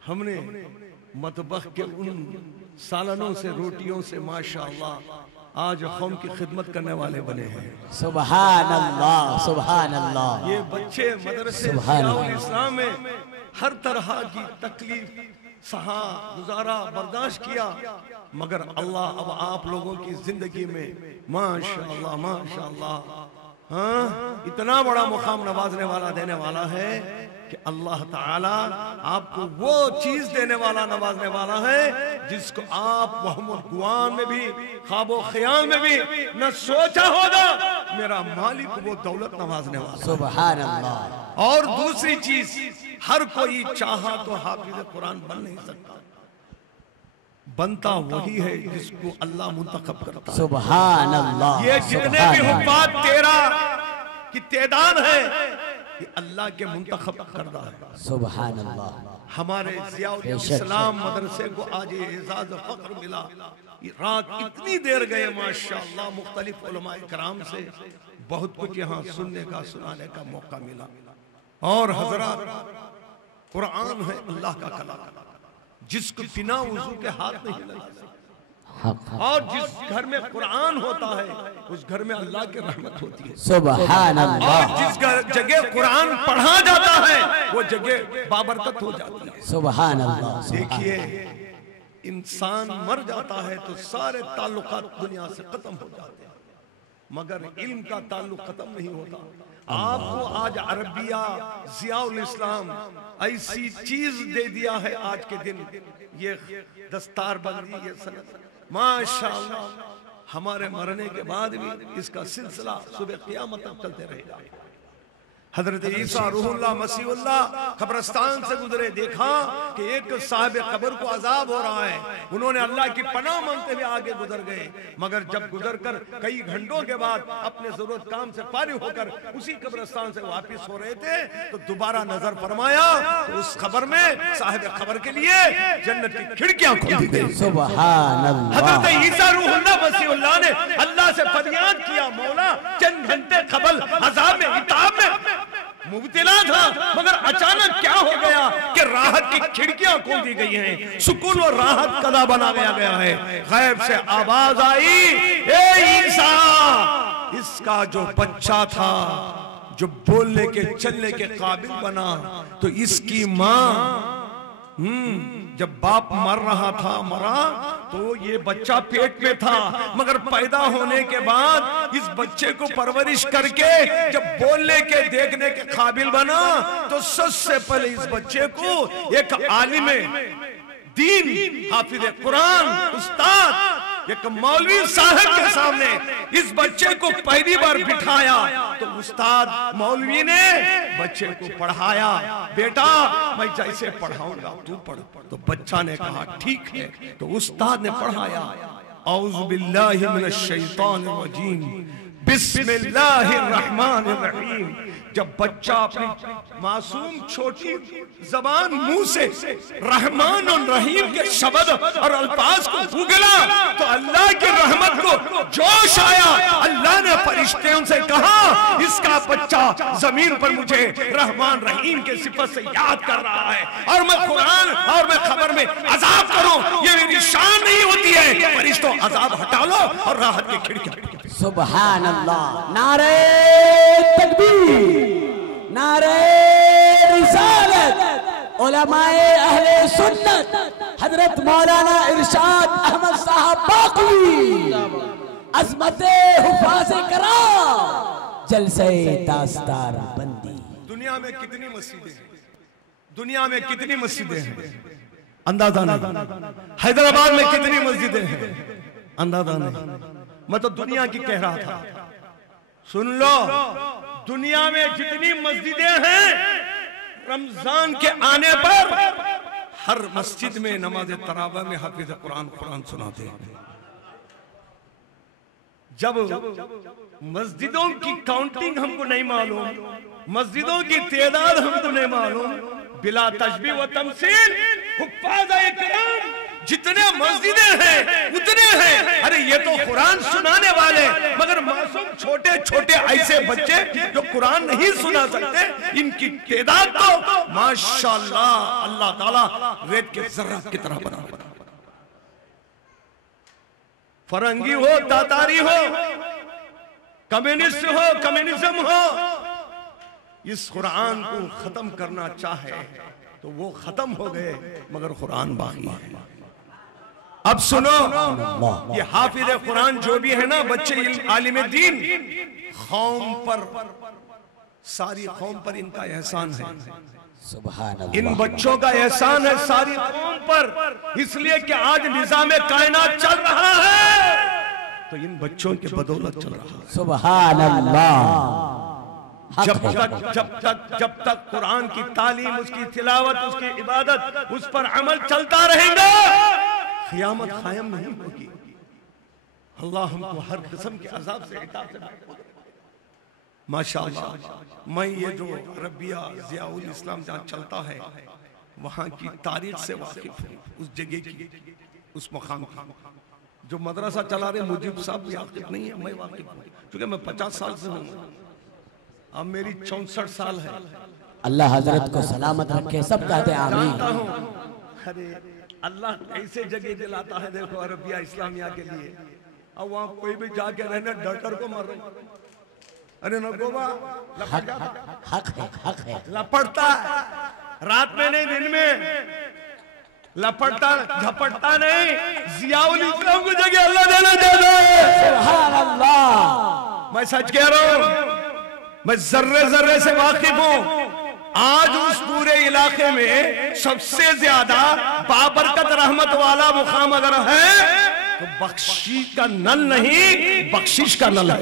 हमने मदबख के उन सालनों से, रोटियों से माशाअल्लाह आज कौम की खिदमत करने वाले बने हैं। सुभान अल्लाह, सुभान अल्लाह। ये बच्चे मदरसे जियाउल इस्लाम में हर तरह की तकलीफ सहा, गुजारा, बर्दाश्त किया, मगर अल्लाह अब आप लोगों की जिंदगी में माशाअल्लाह, माशाअल्लाह, हाँ, इतना बड़ा मुकाम नवाजने वाला, देने वाला है कि अल्लाह ताला आपको वो चीज देने वाला, नवाजने वाला है जिसको आप वहम गुआन में भी, ख्वाबो ख्याल में भी न सोचा होगा। मेरा मालिक वो दौलत नवाजने वाला। सुभान अल्लाह। और दूसरी चीज, हर कोई चाहा तो हाफिज कुरान बन नहीं सकता, बनता वही है जिसको अल्लाह मुंतखब करता है। सुभान अल्लाह। ये जितने भी हुफ़ाज़ 13 की तादाद है, ये अल्लाह के मुंतखब करदा है। सुभान अल्लाह। हमारे जियाउल इस्लाम मदरसे को आज ये एजाज फख्र मिला। ये रात इतनी देर गए माशाअल्लाह, मुख्तलिफ उलमाए कराम से बहुत कुछ यहाँ सुनने का, सुनाने का मौका मिला। और हजरत, कुरान है अल्लाह का कलाम, जिसको बिना वुज़ू के हाथ नहीं लगा सकते। और जिस घर में कुरान होता है उस घर में अल्लाह की रहमत होती है। सुभान अल्लाह। और जिस जगह कुरान पढ़ा जाता है वो जगह बाबरकत हो जाती है। सुभान अल्लाह। देखिए, इंसान मर जाता है तो सारे ताल्लुकात दुनिया से खत्म हो जाते हैं, मगर इल्म का ताल्लुक खत्म नहीं होता। आपको आज अरबिया, जियाउल इस्लाम ऐसी चीज दे दिया है आज के दिन, ये दस्तार बंदी, ये सनत, माशाअल्लाह, हमारे मरने के बाद भी इसका सिलसिला सुबह क़यामत तक चलते रहेगा। हजरत ईसा रूहुल्लाह मसीहुल्लाह कब्रिस्तान से गुजरे, देखा कि एक साहिब कब्र को अजाब हो रहा है। उन्होंने अल्लाह की पनाह मांगते हुए आगे गुजर गए, मगर जब गुजर कर कई घंटों के बाद अपने जरूरत काम से फारिग होकर उसी कब्रिस्तान से वापिस हो रहे थे तो दोबारा नजर फरमाया तो उस खबर में साहिब खबर के लिए जन्नत की खिड़कियां खोल दी गई। सुभान अल्लाह। हजरत ईसा रूहुल्लाह मसीहुल्लाह ने अल्लाह से फरियाद किया, मौला चंद घंटे कबल अजाब में इताब में मुब्तला था, मगर अचानक क्या हो गया कि राहत की खिड़कियां खोल दी गई हैं, सुकून और राहत कदा बना गया है। गैब से आवाज आई, ए ईसा, इसका जो बच्चा था जो बोलने के चलने के काबिल बना, तो इसकी माँ जब बाप मर रहा था, मरा तो ये बच्चा पेट में था, मगर पैदा होने के बाद इस बच्चे को परवरिश करके जब बोलने के देखने के काबिल बना तो सबसे पहले इस बच्चे को एक आलिम दीन, हाफिज कुरान, उस्ताद, एक मौलवी साहब के सामने इस बच्चे को पहली बार बिठाया तो उस्ताद मौलवी ने बच्चे को पढ़ाया, बेटा मैं जैसे पढ़ाऊंगा तू पढ़। तो बच्चा ने कहा ठीक है, तो उस्ताद ने पढ़ाया, औज़ु बिल्लाहि मिनश शैतानिर रजीम, बिस्मिल्लाहिर रहमानिर रहीम। जब बच्चा अपनी मासूम छोटी जबान मुंह से रहमान और रहीम के शब्द और अल्फाज को भूगला तो अल्लाह की रहमत को जोश आया। अल्लाह ने फरिश्तों से कहा, इसका बच्चा जमीन पर मुझे रहमान रहीम के सिफत से याद कर रहा है और मैं कुरान और मैं खबर में अजाब करूं, ये मेरी शान नहीं होती है। फरिश्तों अजाब हटा लो और राहत की खिड़की। सुभान अल्लाह। नारे तकबीर, नारे रिसालत, उलमाए अहले सुन्नत, हजरत मौलाना इरशाद अहमद साहब बाक़वी, अज़मते हुफ़ाज़े कराम, जलसे दास्तार बंदी। दुनिया में कितनी मस्जिदें हैं, दुनिया में कितनी मस्जिदें हैं अंदाजा नहीं। हैदराबाद में कितनी मस्जिदें हैं अंदाजा नहीं। मैं तो दुनिया की कह रहा था, सुन लो, दुनिया में जितनी मस्जिदें हैं, रमजान के आने पर हर मस्जिद में नमाज तरावा में हाफिज कुरान सुनाते हैं। जब मस्जिदों की काउंटिंग हमको नहीं मालूम, मस्जिदों की तादाद हमको नहीं मालूम, बिला तशबीह व तमसील हुफ़्फ़ाज़-ए किराम जितने मस्जिदें हैं उतने हैं। अरे ये तो कुरान सुनाने वाले, मगर मासूम छोटे छोटे ऐसे बच्चे जो कुरान नहीं सुना सकते, इनकी तादाद तो माशाअल्लाह अल्लाह ताला रेत के जर्रा की तरह बना। फरंगी हो, तातारी हो, कम्युनिस्ट हो, कम्युनिज्म हो, इस कुरान को खत्म करना चाहे तो वो खत्म हो गए, मगर कुरान बाकी है। अब सुनो, ये हाफिज कुरान जो भी है ना, बच्चे आलिम दीन, कौम पर, सारी कौम पर इनका एहसान है। सुभान अल्लाह। इन बच्चों का एहसान है सारी कौम पर, इसलिए कि आज निजाम कायनात चल रहा है तो इन बच्चों की बदौलत चल रहा है। सुभान अल्लाह। जब तक कुरान की तालीम, उसकी तिलावत, उसकी इबादत, उस पर अमल चलता रहेगा, क़यामत कायम नहीं होगी। अल्लाह हमको हर किस्म के अज़ाब से हिफाज़त करे। माशाअल्लाह, मैं ये जो रबिया ज़ियाउल इस्लाम जहाँ चलता है वहाँ की तारीख से वाकिफ हूँ, उस जगह की, उस मकाम की। जो मदरसा चला रहे मुजीब साहब वाकिफ नहीं है, मैं वाकिफ हूँ, क्योंकि मैं 50 साल से हूँ, अब मेरी 64 साल है। अल्लाह हजरत को सलामत रखे, सब कहते हैं आमीन। अरे अल्लाह ऐसे जगह दिलाता है, देखो अरबिया इस्लामिया के लिए, अब वहाँ कोई भी जाके रहना डॉक्टर को मर रहे, अरे नगोबा हक है, लपटता रात में नहीं दिन में, लपटता झपटता नहीं। जियाउल इस्लाम को जगह अल्लाह देना चाहता है। सुभान अल्लाह। मैं सच कह रहा हूँ, मैं जर्रे जर्रे से वाकिफ हूँ। आज उस पूरे इलाके में सबसे ज्यादा बाबरकत रहमत वाला मुकाम अगर है तो बख्शीश का नल नहीं, बख्शिश का नल है।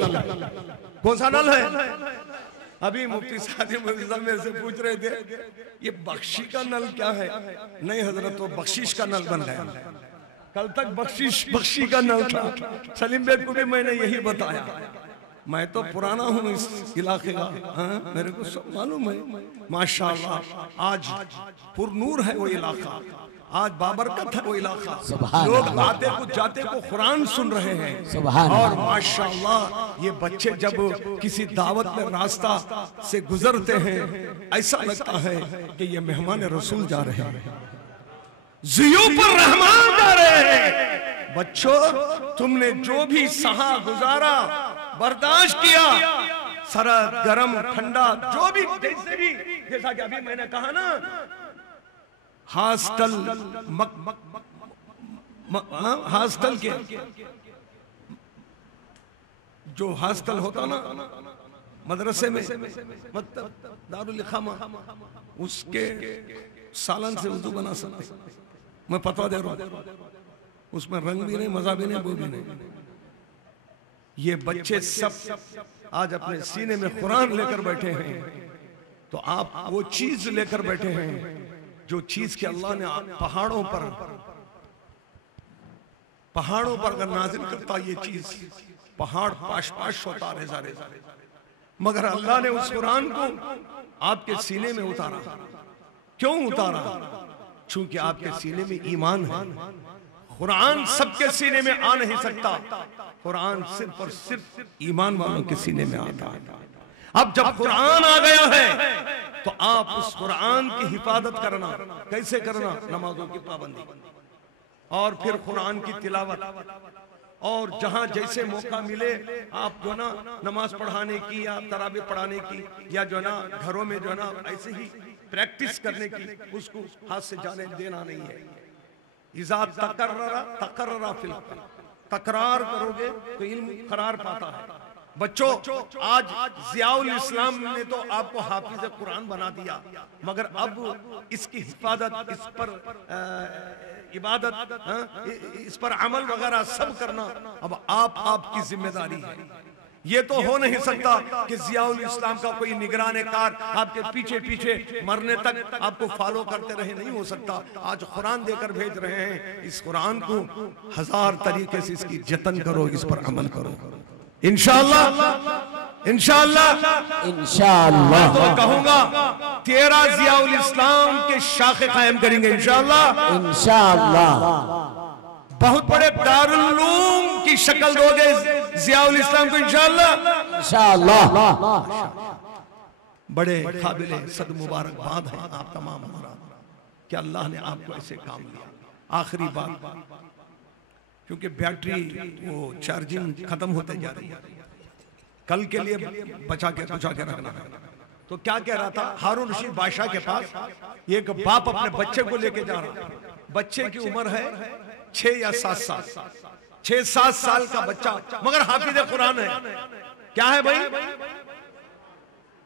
कौन सा नल है? अभी मुफ्ती सादी मुफ्ती मेरे से पूछ रहे थे ये बख्शी का नल क्या है। नहीं हजरत, तो बख्शिश का नल बन गया। कल तक बख्शी का नल था। सलीम बेग को भी मैंने यही बताया। मैं तो पुराना हूँ इस इलाके का, हाँ, मेरे को सब मालूम है। माशाअल्लाह आज पुरनूर है वो इलाका, आज बाबरकत है वो इलाका। लोग आते को जाते को कुरान सुन रहे हैं। और माशाअल्लाह ये बच्चे जब किसी दावत में रास्ता से गुजरते हैं ऐसा लगता है कि ये मेहमान रसूल जा रहे हैं, ज़ियो पर रहमान जा रहे हैं। बच्चों, तुमने जो भी सहा गुजारा, बर्दाश्त किया, सरद गरम ठंडा जो भी, जैसा कि अभी मैंने कहा ना, हॉस्टल हॉस्टल के जो हॉस्टल होता ना मदरसे में, मतलब दारुल इक़ामा, उसके सालन से उर्दू बना सकते। मैं पता दे रहा हूं, उसमें रंग भी नहीं, मजा भी नहीं, वो भी नहीं। ये बच्चे सब आज अपने सीने में कुरान लेकर बैठे हैं, तो आप वो चीज लेकर बैठे हैं जो चीज के अल्लाह ने पहाड़ों पर अगर नाजिल करता, ये चीज पहाड़ पाश पाश होता रेजा रेजा, मगर अल्लाह ने उस कुरान को आपके सीने में उतारा। क्यों उतारा? चूंकि आपके सीने में ईमान है। कुरान सबके सीने में आ नहीं सकता, कुरान सिर्फ और सिर्फ ईमान वालों के सीने में आता है। अब जब कुरान आ गया है तो आप उस कुरान की हिफाजत करना। कैसे करना? नमाजों की पाबंदी, और फिर कुरान की तिलावत, और जहां जैसे मौका मिले आप जो ना नमाज पढ़ाने की या तरावी पढ़ाने की, या जो ना घरों में जो ना ऐसे ही प्रैक्टिस करने की, उसको हाथ से जाने देना नहीं है। इज़ा तकर्ररा फिल, तकरार करोगे तो इल्म करार पाता है। बच्चों, आज ज़ियाउल इस्लाम ने तो आपको हाफिज कुरान बना दिया, मगर अब इसकी हिफाजत, इस पर इबादत, इस पर अमल वगैरह सब करना अब आपकी जिम्मेदारी है। ये तो हो नहीं सकता कि ज़ियाउल इस्लाम का कोई निगरान कार आपके पीछे पीछे मरने तक आपको फॉलो करते रहे, नहीं हो सकता। आज कुरान देकर भेज रहे हैं, इस कुरान को हजार तरीके से इसकी जतन करो, इस पर अमल करो। इंशाअल्लाह इंशाअल्लाह इंशाअल्लाह तो कहूंगा 13 ज़ियाउल इस्लाम के शाखे कायम करेंगे इंशाअल्लाह इंशाअल्लाह। बहुत बड़े दारुल उलूम की शक्ल दोगे ज़ियाउल इस्लाम को इंशाअल्लाह इंशाअल्लाह। बड़े काबिले सद मुबारकबाद है आप तमाम कि अल्लाह ने आपको ऐसे काम दिया। आखिरी बात, क्योंकि बैटरी वो चार्जिंग खत्म होते जा रही है, कल के लिए बचा के रखना है। तो क्या कह रहा था हारून रशीद बादशाह के पास, एक बाप अपने बच्चे को लेके जा रहा, बच्चे की उम्र है 6 या 7 साल, 6-7 साल का बच्चा, मगर हाफिज कुरान है। क्या है भाई?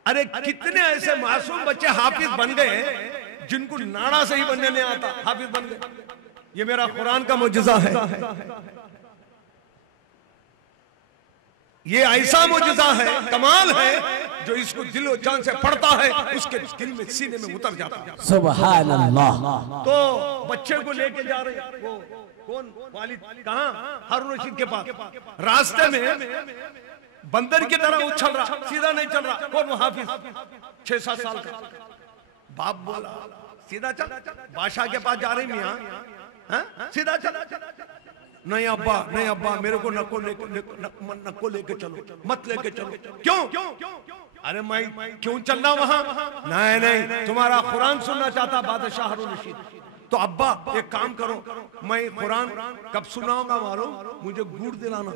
अरे कितने ऐसे मासूम बच्चे हाफिज बन गए जिनको नाड़ा से ही बनने नहीं आता, हाफिज बन गए। ये मेरा कुरान का मुजज़ा है, ये ऐसा मुजज़ा है, कमाल है, जो इसको दिलो जान से पढ़ता है उसके दिल में, सीने में उतर जाता है। सुभान अल्लाह। तो बच्चे को लेके जा रहे हैं, वो कौन वालिद, कहां? हारून रशीद के पास। रास्ते में बंदर की तरह उछल रहा, सीधा नहीं चल रहा। कौन? वो हाफिज 6-7 साल का। बाप बोला सीधा चल, बादशाह के पास जा रही मियां, सीधा चल। नहीं अब्बा, नहीं अब्बा, मेरे को नको लेके चलो, मत लेके चलो। क्यों? अरे मैं क्यों चलना वहां? नहीं, तुम्हारा कुरान सुनना चाहता बादशाह हारून रशीद। तो अब्बा एक काम करो, मैं कुरान कब सुनाऊंगा मालूम? मुझे गुड़ दिलाना,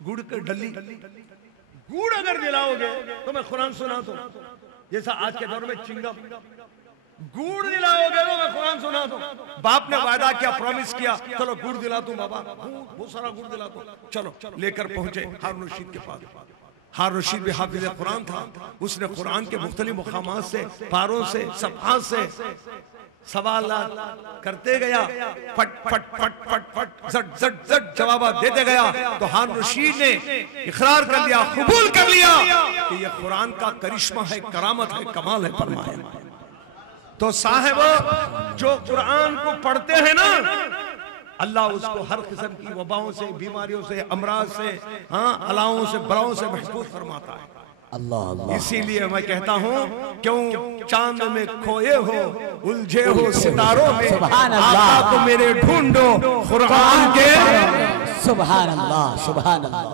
गुड़ के डली, गुड़ अगर दिलाओगे तो मैं कुरान सुना दूं। जैसा आज के दौर में चिंगम, गुड़ दिलाओगे तो मैं कुरान सुना दूं। बाप ने वादा किया, प्रॉमिस किया, चलो गुड़ दिला दूं बाबा, बहुत सारा गुड़ दिला दूं। चलो लेकर पहुंचे हारून रशीद के पास। हारून रशीद भी हाफिज कुरान था, उसने कुरान के मुख्तलिफ मुकामात से, पारों से, सफ़हात से सवाल करते गया, फट फट फट फट फट जट जट जट जवाब देते गया तो हारून रशीद ने इकरार कर लिया, कबूल कर लिया कि ये कुरान का करिश्मा है, करामत है, कमाल है, फरमाया। तो साहिब जो कुरान को पढ़ते हैं ना, अल्लाह उसको हर किस्म की वबाओं से, बीमारियों से, अमराज से, हाँ अलाओं से, बलाओं से महफूज फरमाता है। अल्लाह। इसीलिए मैं कहता हूँ, क्यों चांद में खोए हो, उलझे हो सितारों में, आका को मेरे ढूंढो कुरान के। सुभान अल्लाह, सुभान अल्लाह।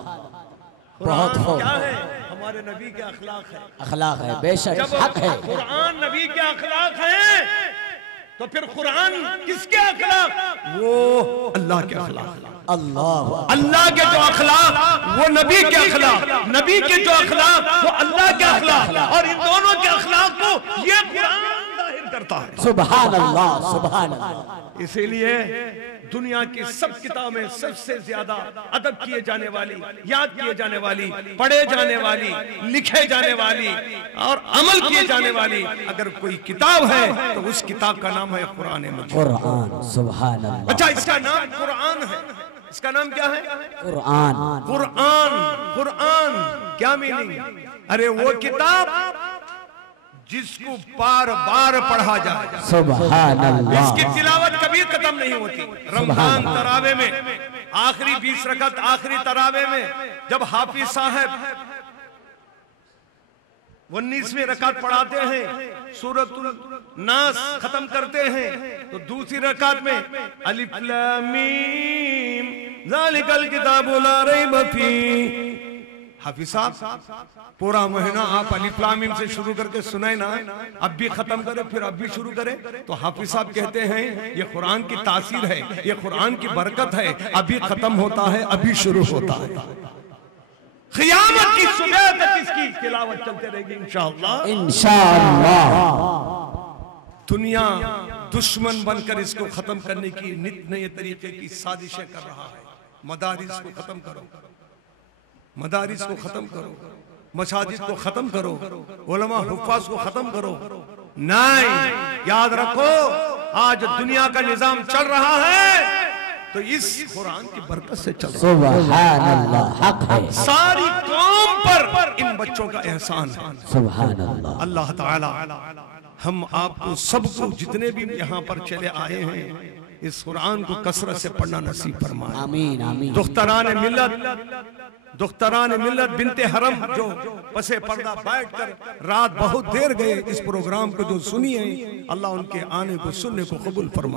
बहुत खूब। क्या है? हमारे नबी के अखलाक है, अखलाक है, बेशक हक है। कुरान नबी के अखलाक है, तो फिर कुरान किसके अखलाक? वो अल्लाह के अखलाक। अल्लाह, अल्लाह के जो अखलाक वो नबी के अखलाक, नबी के जो अखलाक वो अल्लाह के अखलाक, और इन दोनों के अखलाक को ये कुरान जाहिर करता है। सुभान अल्लाह, सुभान अल्लाह। इसीलिए दुनिया की सब किताब में सबसे ज्यादा अदब किए जाने वाली, याद किए जाने वाली, पढ़े जाने वाली, लिखे जाने वाली और अमल किए जाने वाली अगर कोई किताब है तो उस किताब का नाम है कुरान मजीद। कुरान, सुभान अल्लाह। अच्छा, इसका नाम कुरान है, इसका नाम क्या है? कुरान। कुरान, कुरान क्या मीनिंग? अरे वो किताब जिसको बार बार पढ़ा जाए, सुभान अल्लाह। इसकी तिलावत कभी खत्म नहीं होती। रमजान तरावे में आखिरी 20 रकत, आखिरी तरावे में जब हाफिज साहब 19वीं रकात पढ़ाते हैं, सूरतुल नास खत्म करते हैं, तो दूसरी रकात में अलिफ लाम मीम ज़ालिकल किताबु ला रैब फीह। हाफिज साहब पूरा महीना आप अलिफ लाम मीम से शुरू करके सुनाए ना, अब भी खत्म करे, फिर अब भी शुरू करे, तो हाफिज साहब कहते हैं ये कुरान की तासीर है, ये कुरान की बरकत है, अभी खत्म होता है, अभी शुरू होता है। क़यामत की सुबह तक इसकी तिलावत चलते रहेगी इंशाअल्लाह, इंशाअल्लाह। दुनिया दुश्मन बनकर इसको खत्म करने की नित नए तरीके की साजिशें कर रहा है। मदारिस को खत्म करो, मदारिस को खत्म करो, मसाजिद को खत्म करो, उलमा हुफ़ाज़ को खत्म करो। नहीं, याद रखो आज दुनिया का निजाम चल रहा है तो इस कुरान की बरकत से चल रहा है। सुभान अल्लाह, हक है। सारी कौम पर इन बच्चों का एहसान है। सुभान अल्लाह। अल्लाह ताला हम आपको सबको जितने भी यहाँ पर चले आए हैं इस कुरान को कसरत से पढ़ना नसीब फरमाए। आमीन, आमीन। दुख्तरान मिल्लत बिनते हरम जो पसे पर्दा बैठकर रात बहुत देर गए इस प्रोग्राम को जो सुनी है, अल्लाह उनके आने को सुनने को कबूल फरमाए।